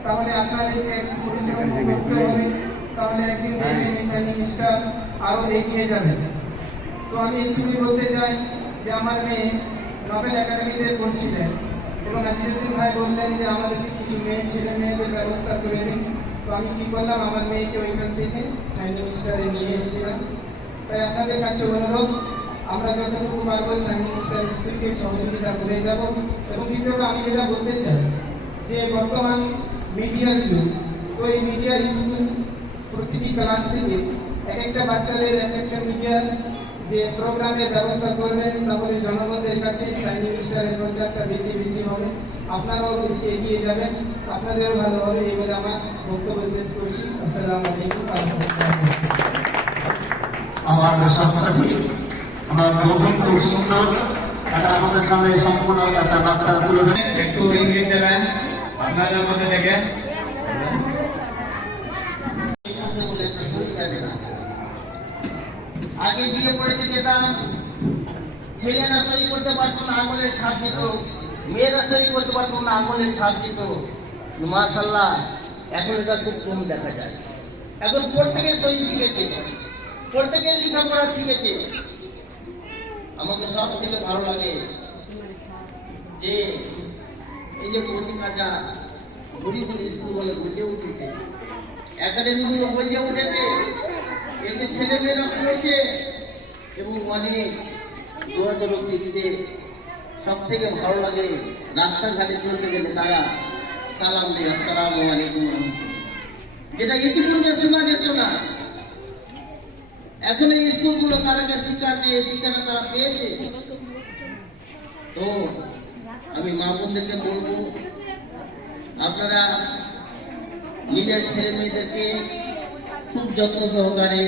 তাহলে আপনাদেরকে একটু পরিশ্রম করতে হবে, তাহলে একদিন দেখবেন এই সাইনিং স্টার আরও এগিয়ে যাবে। তো আমি একটুই বলতে চাই যে আমার মেয়ে নোবেল একাডেমিতে পড়ছিলেন এবং আজিজুদ্দিন ভাই বললেন যে আমাদেরকে কিছু ছেলে মেয়েদের ব্যবস্থা করে দিন। তো আমি কি করলাম, আমার মেয়েকে ওইখান থেকে সাইনিং স্টারে নিয়ে এসেছিলাম। তাই আপনাদের কাছে অনুরোধ, আমরা যতটুকু পারবো সাইনিং স্টার স্কুলকে সহযোগিতা করে যাব। এবং দ্বিতীয়ত আমি যেটা বলতে চাই যে বর্তমান মিডিয়ার যুগ, তো এই মিডিয়ার স্কুল প্রতিটি ক্লাস থেকে এক একটা বাচ্চাদের এক একটা মিডিয়ার যে প্রোগ্রামের ব্যবস্থা করবেন, তাহলে জনগণের কাছে সাইনিং স্টারের প্রচারটা বেশি বেশি হবে, আপনারাও বেশি এগিয়ে যাবেন, আপনাদেরও ভালো হবে। এই বলে আমার বক্তব্য শেষ করছি। আসসালামু আলাইকুম। আমাদের সংস্থাটি আমরা গ্রহণ খুব সুন্দর, এটা আমাদের সামনে সম্পূর্ণ একটা বার্তা তুলে দেন। একটু ইঙ্গিত দেবেন আপনাদের মধ্যে থেকে। আগে বিয়ে পড়েছে যেতাম, ছেলেরা সই করতে পারতো না, আঙুলের ছাপ দিত, মেয়েরা সই করতে পারতো না, আঙুলের ছাপ দিত। মাশাআল্লাহ এখন এটা খুব কম দেখা যায়। এখন প্রত্যেকে সই শিখেছে, প্রত্যেকে লেখাপড়া শিখেছে। আমাকে সব থেকে ভালো লাগে যে এই যে কচি কাঁচা ঘুরি ঘুরি স্কুলগুলো বুঝে উঠেছে, একাডেমিগুলো বুঝে উঠেছে, এতে ছেলে মেয়েরা পড়ছে এবং অনেক দৌড়াদৌড়ি শিখছে। সব থেকে ভালো লাগে রাস্তাঘাটে চলতে গেলে তারা সালাম দেয়, আসসালামু আলাইকুম, যেটা ইতিপূর্বে শোনা যেত না। এখন এই স্কুলগুলো তারাকে শিক্ষাতে শিক্ষাটা তারা পেয়েছে। তো আমি মা বোনদেরকে বলবো, আপনারা নিজের ছেলে মেয়েদেরকে খুব যত্ন সহকারে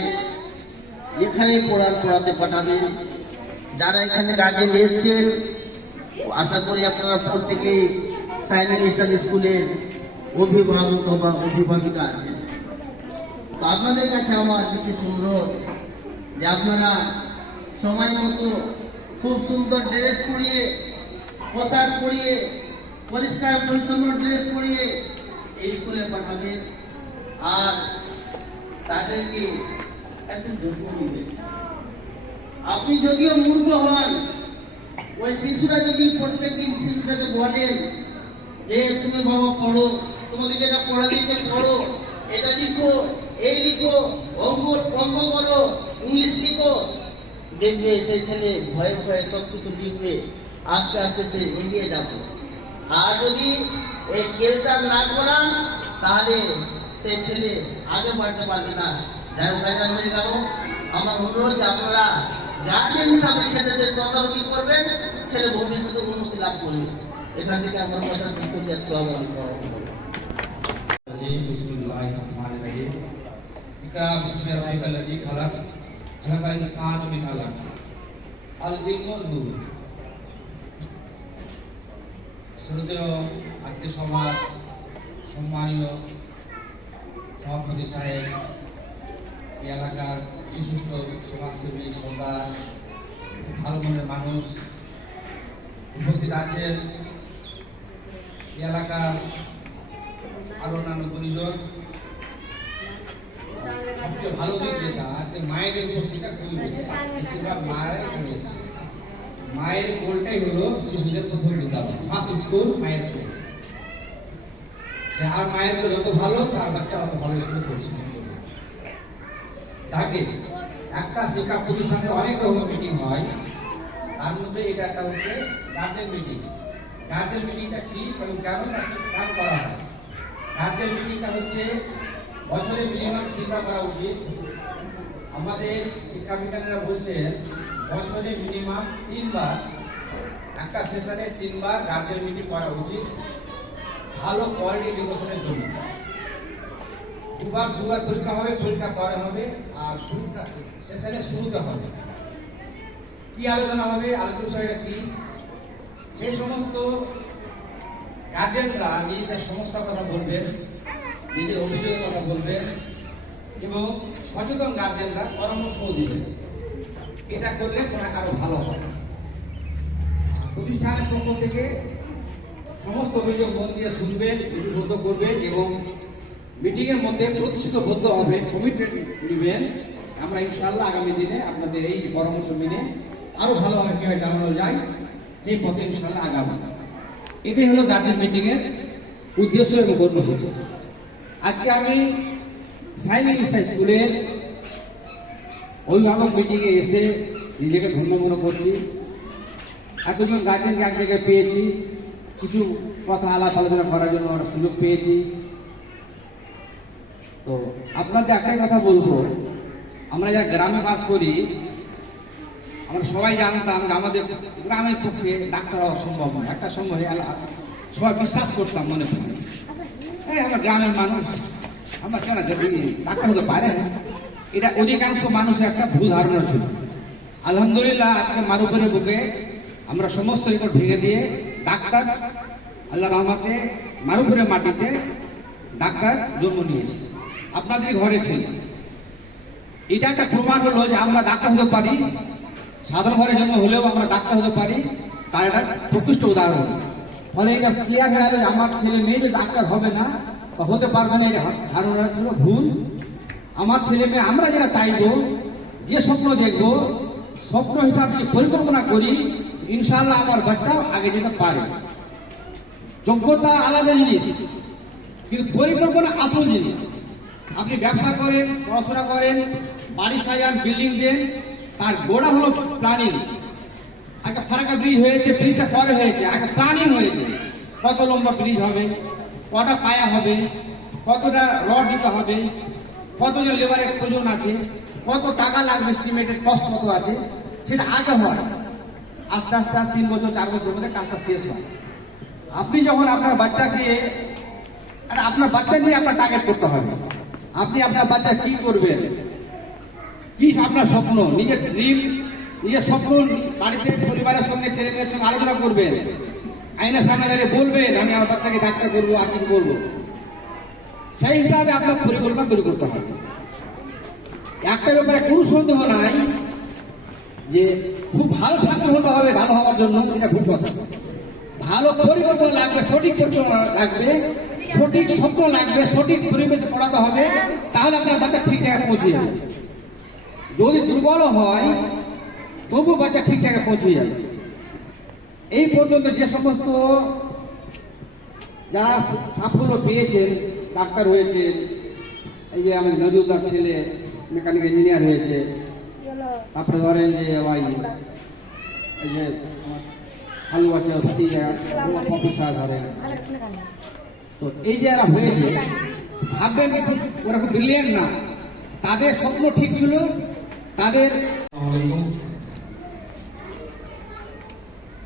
এখানে পড়াতে পাঠাবেন। যারা এখানে গার্জেন এসছেন, আশা করি আপনারা প্রত্যেকে সাইনিং স্টার স্কুলের অভিভাবক বা অভিভাবিকা আছেন। তো আপনাদের কাছে আমার বিশেষ অনুরোধ যে আপনারা সময় মতো খুব সুন্দর ড্রেস পরিয়ে, পোশাক পরিয়ে, পরিষ্কার পরিচ্ছন্ন ড্রেস পরিয়ে এই স্কুলে পাঠাবেন। আর তাদেরকে একটু যত্ন দিবেন। আপনি যদিও মূর্খ হন, ওই শিশুরা যদি প্রত্যেকদিন শিশুটাকে বলেন যে তুমি বাবা পড়ো, তোমাকে যেটা পড়া দিতে পড়ো, এটা লিখো, এই লিখো, অঙ্ক করো, ইংলিশ লিখো, দেখবে সেই ছেলে ভয়ে ভয়ে সব কিছু লিখবে, আস্তে আস্তে সে এগিয়ে যাবে। আর যদি এই কেলচার না করান তাহলে সেই ছেলে আগে বাড়তে পারবে না। যাই হোক হয়ে গেল, আমার অনুরোধ যে আপনারা গার্জেন হিসাবে ছেলেদের তদারকি করবেন, ছেলে ভবিষ্যতে উন্নতি লাভ করবে। এখান থেকে আমার কথা শেষ করছি। আসসালামু আলাইকুম ওয়া রাহমাতুল্লাহ। जी बिस्मिल्लाहिर्रहमानिर्रहीम इकरा बिस्मि रब्बिकल्लज़ी खलक़ खलक़ल इंसान मिन अलक़ अल इल्मु नूर। শ্রদ্ধেয় আত্মীয় সমাজ, সম্মানীয় সভাপতি সাহেব, এই এলাকার বিশিষ্ট সমাজসেবী সরকার, ভালো মনের মানুষ উপস্থিত আছেন, এই এলাকার আরো অন্যান্য পরিজন। সবচেয়ে ভালো দিক যেটা যে মায়েদের উপস্থিতিটা খুবই বেশি, বেশিরভাগ মায়েরা এখানে এসেছে। মায়ের কোলটাই হলো শিশুদের প্রথম বিদ্যালয়, ফার্স্ট স্কুল মায়ের কোল। আর মায়ের কোল যত ভালো তার বাচ্চা অত ভালো স্কুলে পড়ছে। তাকে একটা শিক্ষা প্রতিষ্ঠানে অনেক রকম মিটিং হয়, তার মধ্যে এটা একটা হচ্ছে গার্জেন মিটিং। গার্জেন মিটিংটা কি এবং কেন কাজ করা হয়? গার্জেন মিটিংটা হচ্ছে বছরে মিনিমাম 3বার করা উচিত। আমাদের শিক্ষাবিজ্ঞানীরা বলছেন বছরে মিনিমাম 3বার, একটা সেশনে 3বার গার্জেন মিটিং করা উচিত ভালো কোয়ালিটি নির্বাচনের জন্য। দুবার পরীক্ষা হবে, পরীক্ষা পরে হবে, আর সেশনে শুরুতে হবে। কি আলোচনা হবে? আলোচনা বিষয়টা কি? সেই সমস্ত গার্জেনরা নিজেদের সমস্যার কথা বলবেন, নিজের অভিযোগের কথা বলবেন এবং সচেতন গার্জেনরা পরামর্শও দিবেন। এটা করলে কোনো কারো ভালো হয়। প্রতিষ্ঠানের পক্ষ থেকে সমস্ত অভিযোগ মন দিয়ে শুনবেন, লিপিবদ্ধ করবেন এবং মিটিংয়ের মধ্যে প্রতিশ্রুতিবদ্ধ হবে, কমিটমেন্ট নেবেন। আমরা ইনশাআল্লাহ আগামী দিনে আপনাদের এই পরামর্শ মেনে আরো ভালোভাবে কিভাবে চালানো যায় সেই পথে ইনশাআল্লাহ আগাবো। এটাই হলো গার্জেন মিটিংয়ের উদ্দেশ্য এবং কর্মসূচি। আজকে আমি সাইনিং স্কুলের অভিভাবক মিটিংয়ে এসে নিজেকে ধন্য মনে করছি। এতজন গার্জেনকে এক জায়গায় পেয়েছি, কিছু কথা আলাপ আলোচনা করার জন্য আমরা সুযোগ পেয়েছি। তো আপনাদের একটাই কথা বলবো, আমরা যারা গ্রামে বাস করি আমরা সবাই জানতাম যে আমাদের গ্রামের পক্ষে ডাক্তার হওয়া সম্ভব নয়। একটা সময় সবাই বিশ্বাস করতাম মনে করি আমরা গ্রামের মানুষ, আমরা কেন ডাক্তার হতে পারে না। এটা অধিকাংশ মানুষের একটা ভুল ধারণা ছিল। আলহামদুলিল্লাহ আজকে মারুফের বুকে আমরা সমস্ত রেকর্ড ভেঙে দিয়ে ডাক্তার আল্লাহ রহমতে মারুফের মাটিতে ডাক্তার জন্ম নিয়েছে, আপনাদের ঘরে ছিল। এটা একটা প্রমাণ হলো যে আমরা ডাক্তার হতে পারি, সাধারণ ঘরে জন্ম হলেও আমরা ডাক্তার হতে পারি, তার একটা প্রকৃষ্ট উদাহরণ। ফলে এটা ক্লিয়ার হয়ে গেল আমার ছেলে মেয়ে যে ডাক্তার হবে না বা হতে পারবে না, এটা ধারণা ছিল ভুল। আমার ছেলে মেয়ে আমরা যেটা চাইবো, যে স্বপ্ন দেখবো, স্বপ্ন হিসাবে পরিকল্পনা করি, ইনশাআল্লাহ আমার বাচ্চা আগে যেতে পারে। যোগ্যতা আলাদা জিনিস, কিন্তু পরিকল্পনা আসল জিনিস। আপনি ব্যবসা করেন, পড়াশোনা করেন, বাড়ি সাজান, বিল্ডিং দেন, তার গোড়া হলো প্ল্যানিং। একটা ফারাক্কা ব্রিজ হয়েছে, ব্রিজটা পরে হয়েছে, একটা প্ল্যানিং হয়েছে। কত লম্বা ব্রিজ হবে, কটা পায়া হবে, কতটা রড দিতে হবে, কতজন লেবারের প্রয়োজন আছে, কত টাকা লাগবে, এস্টিমেটেড কস্ট কত আছে, সেটা আগে হয়। আস্তে আস্তে 3 বছর 4 বছর মধ্যে কাজটা শেষ হয়। আপনি যখন আপনার বাচ্চাকে আপনার বাচ্চা নিয়ে আপনার টার্গেট করতে হবে। আপনি আপনার বাচ্চা কি করবেন, কি আপনার স্বপ্ন, নিজের ড্রিম, নিজের স্বপ্ন বাড়িতে পরিবারের সঙ্গে ছেলে মেয়ের সঙ্গে আলোচনা করবেন, আইনের সামনে দাঁড়িয়ে বলবেন আমি আমার বাচ্চাকে ডাক্তার করবো, আর কিছু করবো। সেই হিসাবে আপনার পরিকল্পনা তৈরি করতে হবে। একটা ব্যাপারে কোনো সন্দেহ নাই যে খুব ভালো ছাত্র হতে হবে ভালো হওয়ার জন্য, এটা ভুল কথা। ভালো পরিকল্পনা লাগবে, সঠিক পরিকল্পনা লাগবে, সঠিক স্বপ্ন লাগবে, সঠিক পরিবেশে পড়াতে হবে, তাহলে আপনার বাচ্চা ঠিক জায়গায় পৌঁছে যাবে। যদি দুর্বল হয় তবু বাচ্চা ঠিক জায়গায় পৌঁছে যাবে। এই পর্যন্ত যে সমস্ত যারা সাফল্য পেয়েছেন, ডাক্তার হয়েছে, এই যে আমি নজরুলদার ছেলে মেকানিক ইঞ্জিনিয়ার হয়েছে, তারপরে ধরেন যে ভাই এই যে আলু আছে প্রফেসর ধরেন, তো এই যে এরা হয়েছে ভাববেন ওরা খুব ব্রিলিয়েন্ট না, তাদের স্বপ্ন ঠিক ছিল, তাদের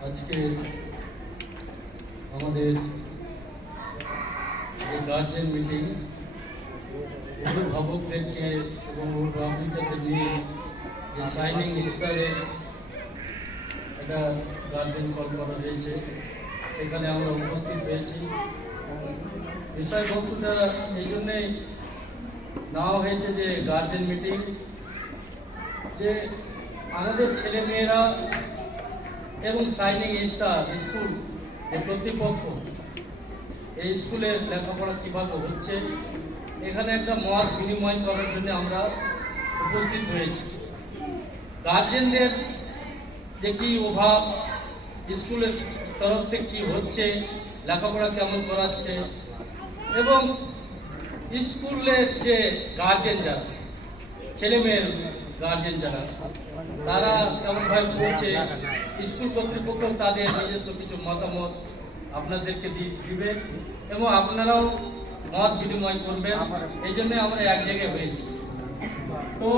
আজকে আমাদের এই গার্জেন মিটিং অভিভাবকদেরকে এবং অভিভাবকদের নিয়ে যে শাইনিং স্টারে একটা গার্জেন কল করা হয়েছে, সেখানে আমরা উপস্থিত হয়েছি। বিষয়বস্তুটা এই জন্যেই নেওয়া হয়েছে যে গার্জেন মিটিং, যে আমাদের ছেলেমেয়েরা এবং শাইনিং স্টার স্কুল যে কর্তৃপক্ষ এই স্কুলের লেখাপড়া কীভাবে হচ্ছে, এখানে একটা মত বিনিময় করার জন্য আমরা উপস্থিত হয়েছি। গার্জেনদের যে কী অভাব, স্কুলের তরফ থেকে কী হচ্ছে, লেখাপড়া কেমন করাচ্ছে, এবং স্কুলের যে গার্জেন যারা, ছেলেমেয়ের গার্জেন যারা, তারা কেমনভাবে পড়ছে, স্কুল কর্তৃপক্ষ তাদের নিজস্ব কিছু মতামত আপনাদেরকে দিবে এবং আপনারাও মত বিনিময় করবেন। এই জন্য আমরা এক জায়গায় হয়েছি। তো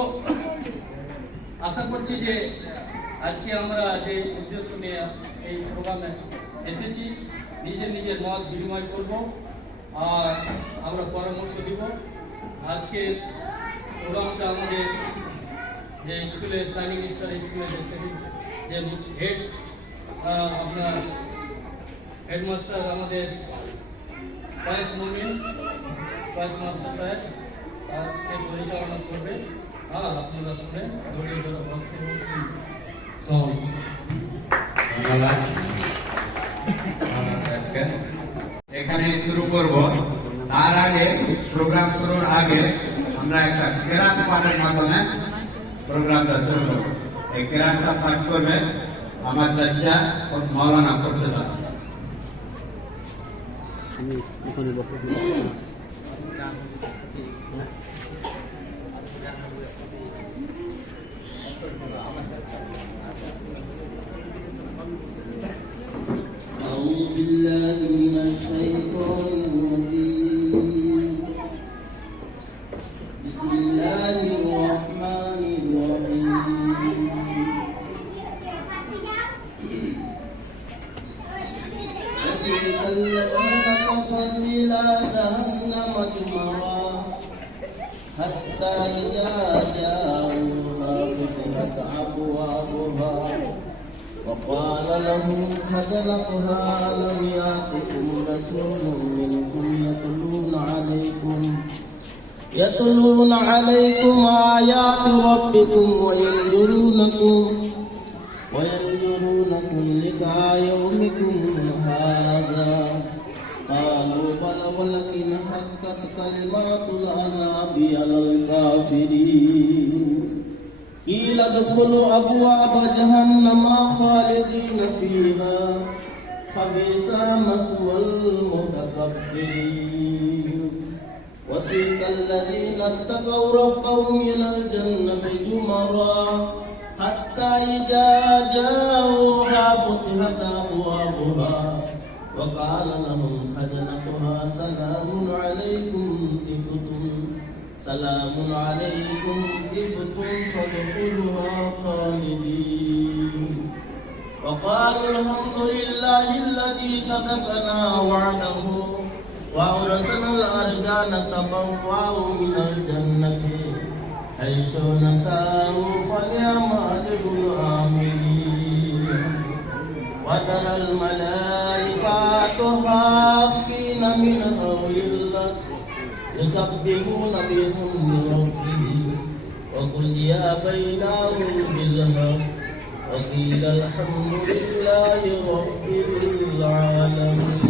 আশা করছি যে আজকে আমরা যে উদ্দেশ্য নিয়ে এই প্রোগ্রামে এসেছি, নিজের মত বিনিময় করব আর আমরা পরামর্শ দিব। আজকের প্রোগ্রামটা আমাদের যে স্কুলের শাইনিং স্টার স্কুলের যে হেড আপনার হেডমাস্টার আমাদের ফয়েজ মুমিন, ফয়েজ মাস্টার সাহেব, আর সে পরিচালনা করবে। আপনারা শুনে ধরে ধরে বসতে ধন্যবাদ। এখানে শুরু করব। তার আগে, প্রোগ্রাম শুরুর আগে আমরা একটা কেরাত পাঠের মাধ্যমে প্রোগ্রামটা শুরু করব। এই কেরাতটা পাঠ করবে আমার চাচা মৌলানা খোরশেদ আলম। أعوذ بالله من الشيطان الرجيم. بسم الله الرحمن الرحيم. وسيق الذين كفروا إلى جهنم زمرا حتى إذا جاءوها فتحت أبوابها وقال لهم خزنتها ألم يأتكم رسول منكم يتلون عليكم آيات ربكم وينذرونكم لقاء يومكم هذا قالوا بلى ولكن حقت كلمات العذاب على الكافرين قيل ادخلوا أبواب جهنم خالدين فيها فبئس مثوى المتكبرين وسيق الذين اتقوا ربهم إلى الجنة زمرا حتى إذا جاءوها فتحت أبوابها وقال لهم خزنتها سلام عليكم طبتم فادخلوها خالدين وقالوا الحمد لله الذي صدقنا وعده وأورثنا الأرض نتبوأ من الجنة حيث نشاء فنعم أجر العاملين وترى الملائكة حافين من حول الله يسبحون بحمد ربهم وقضي بينهم بالحق وقيل الحمد لله رب العالمين.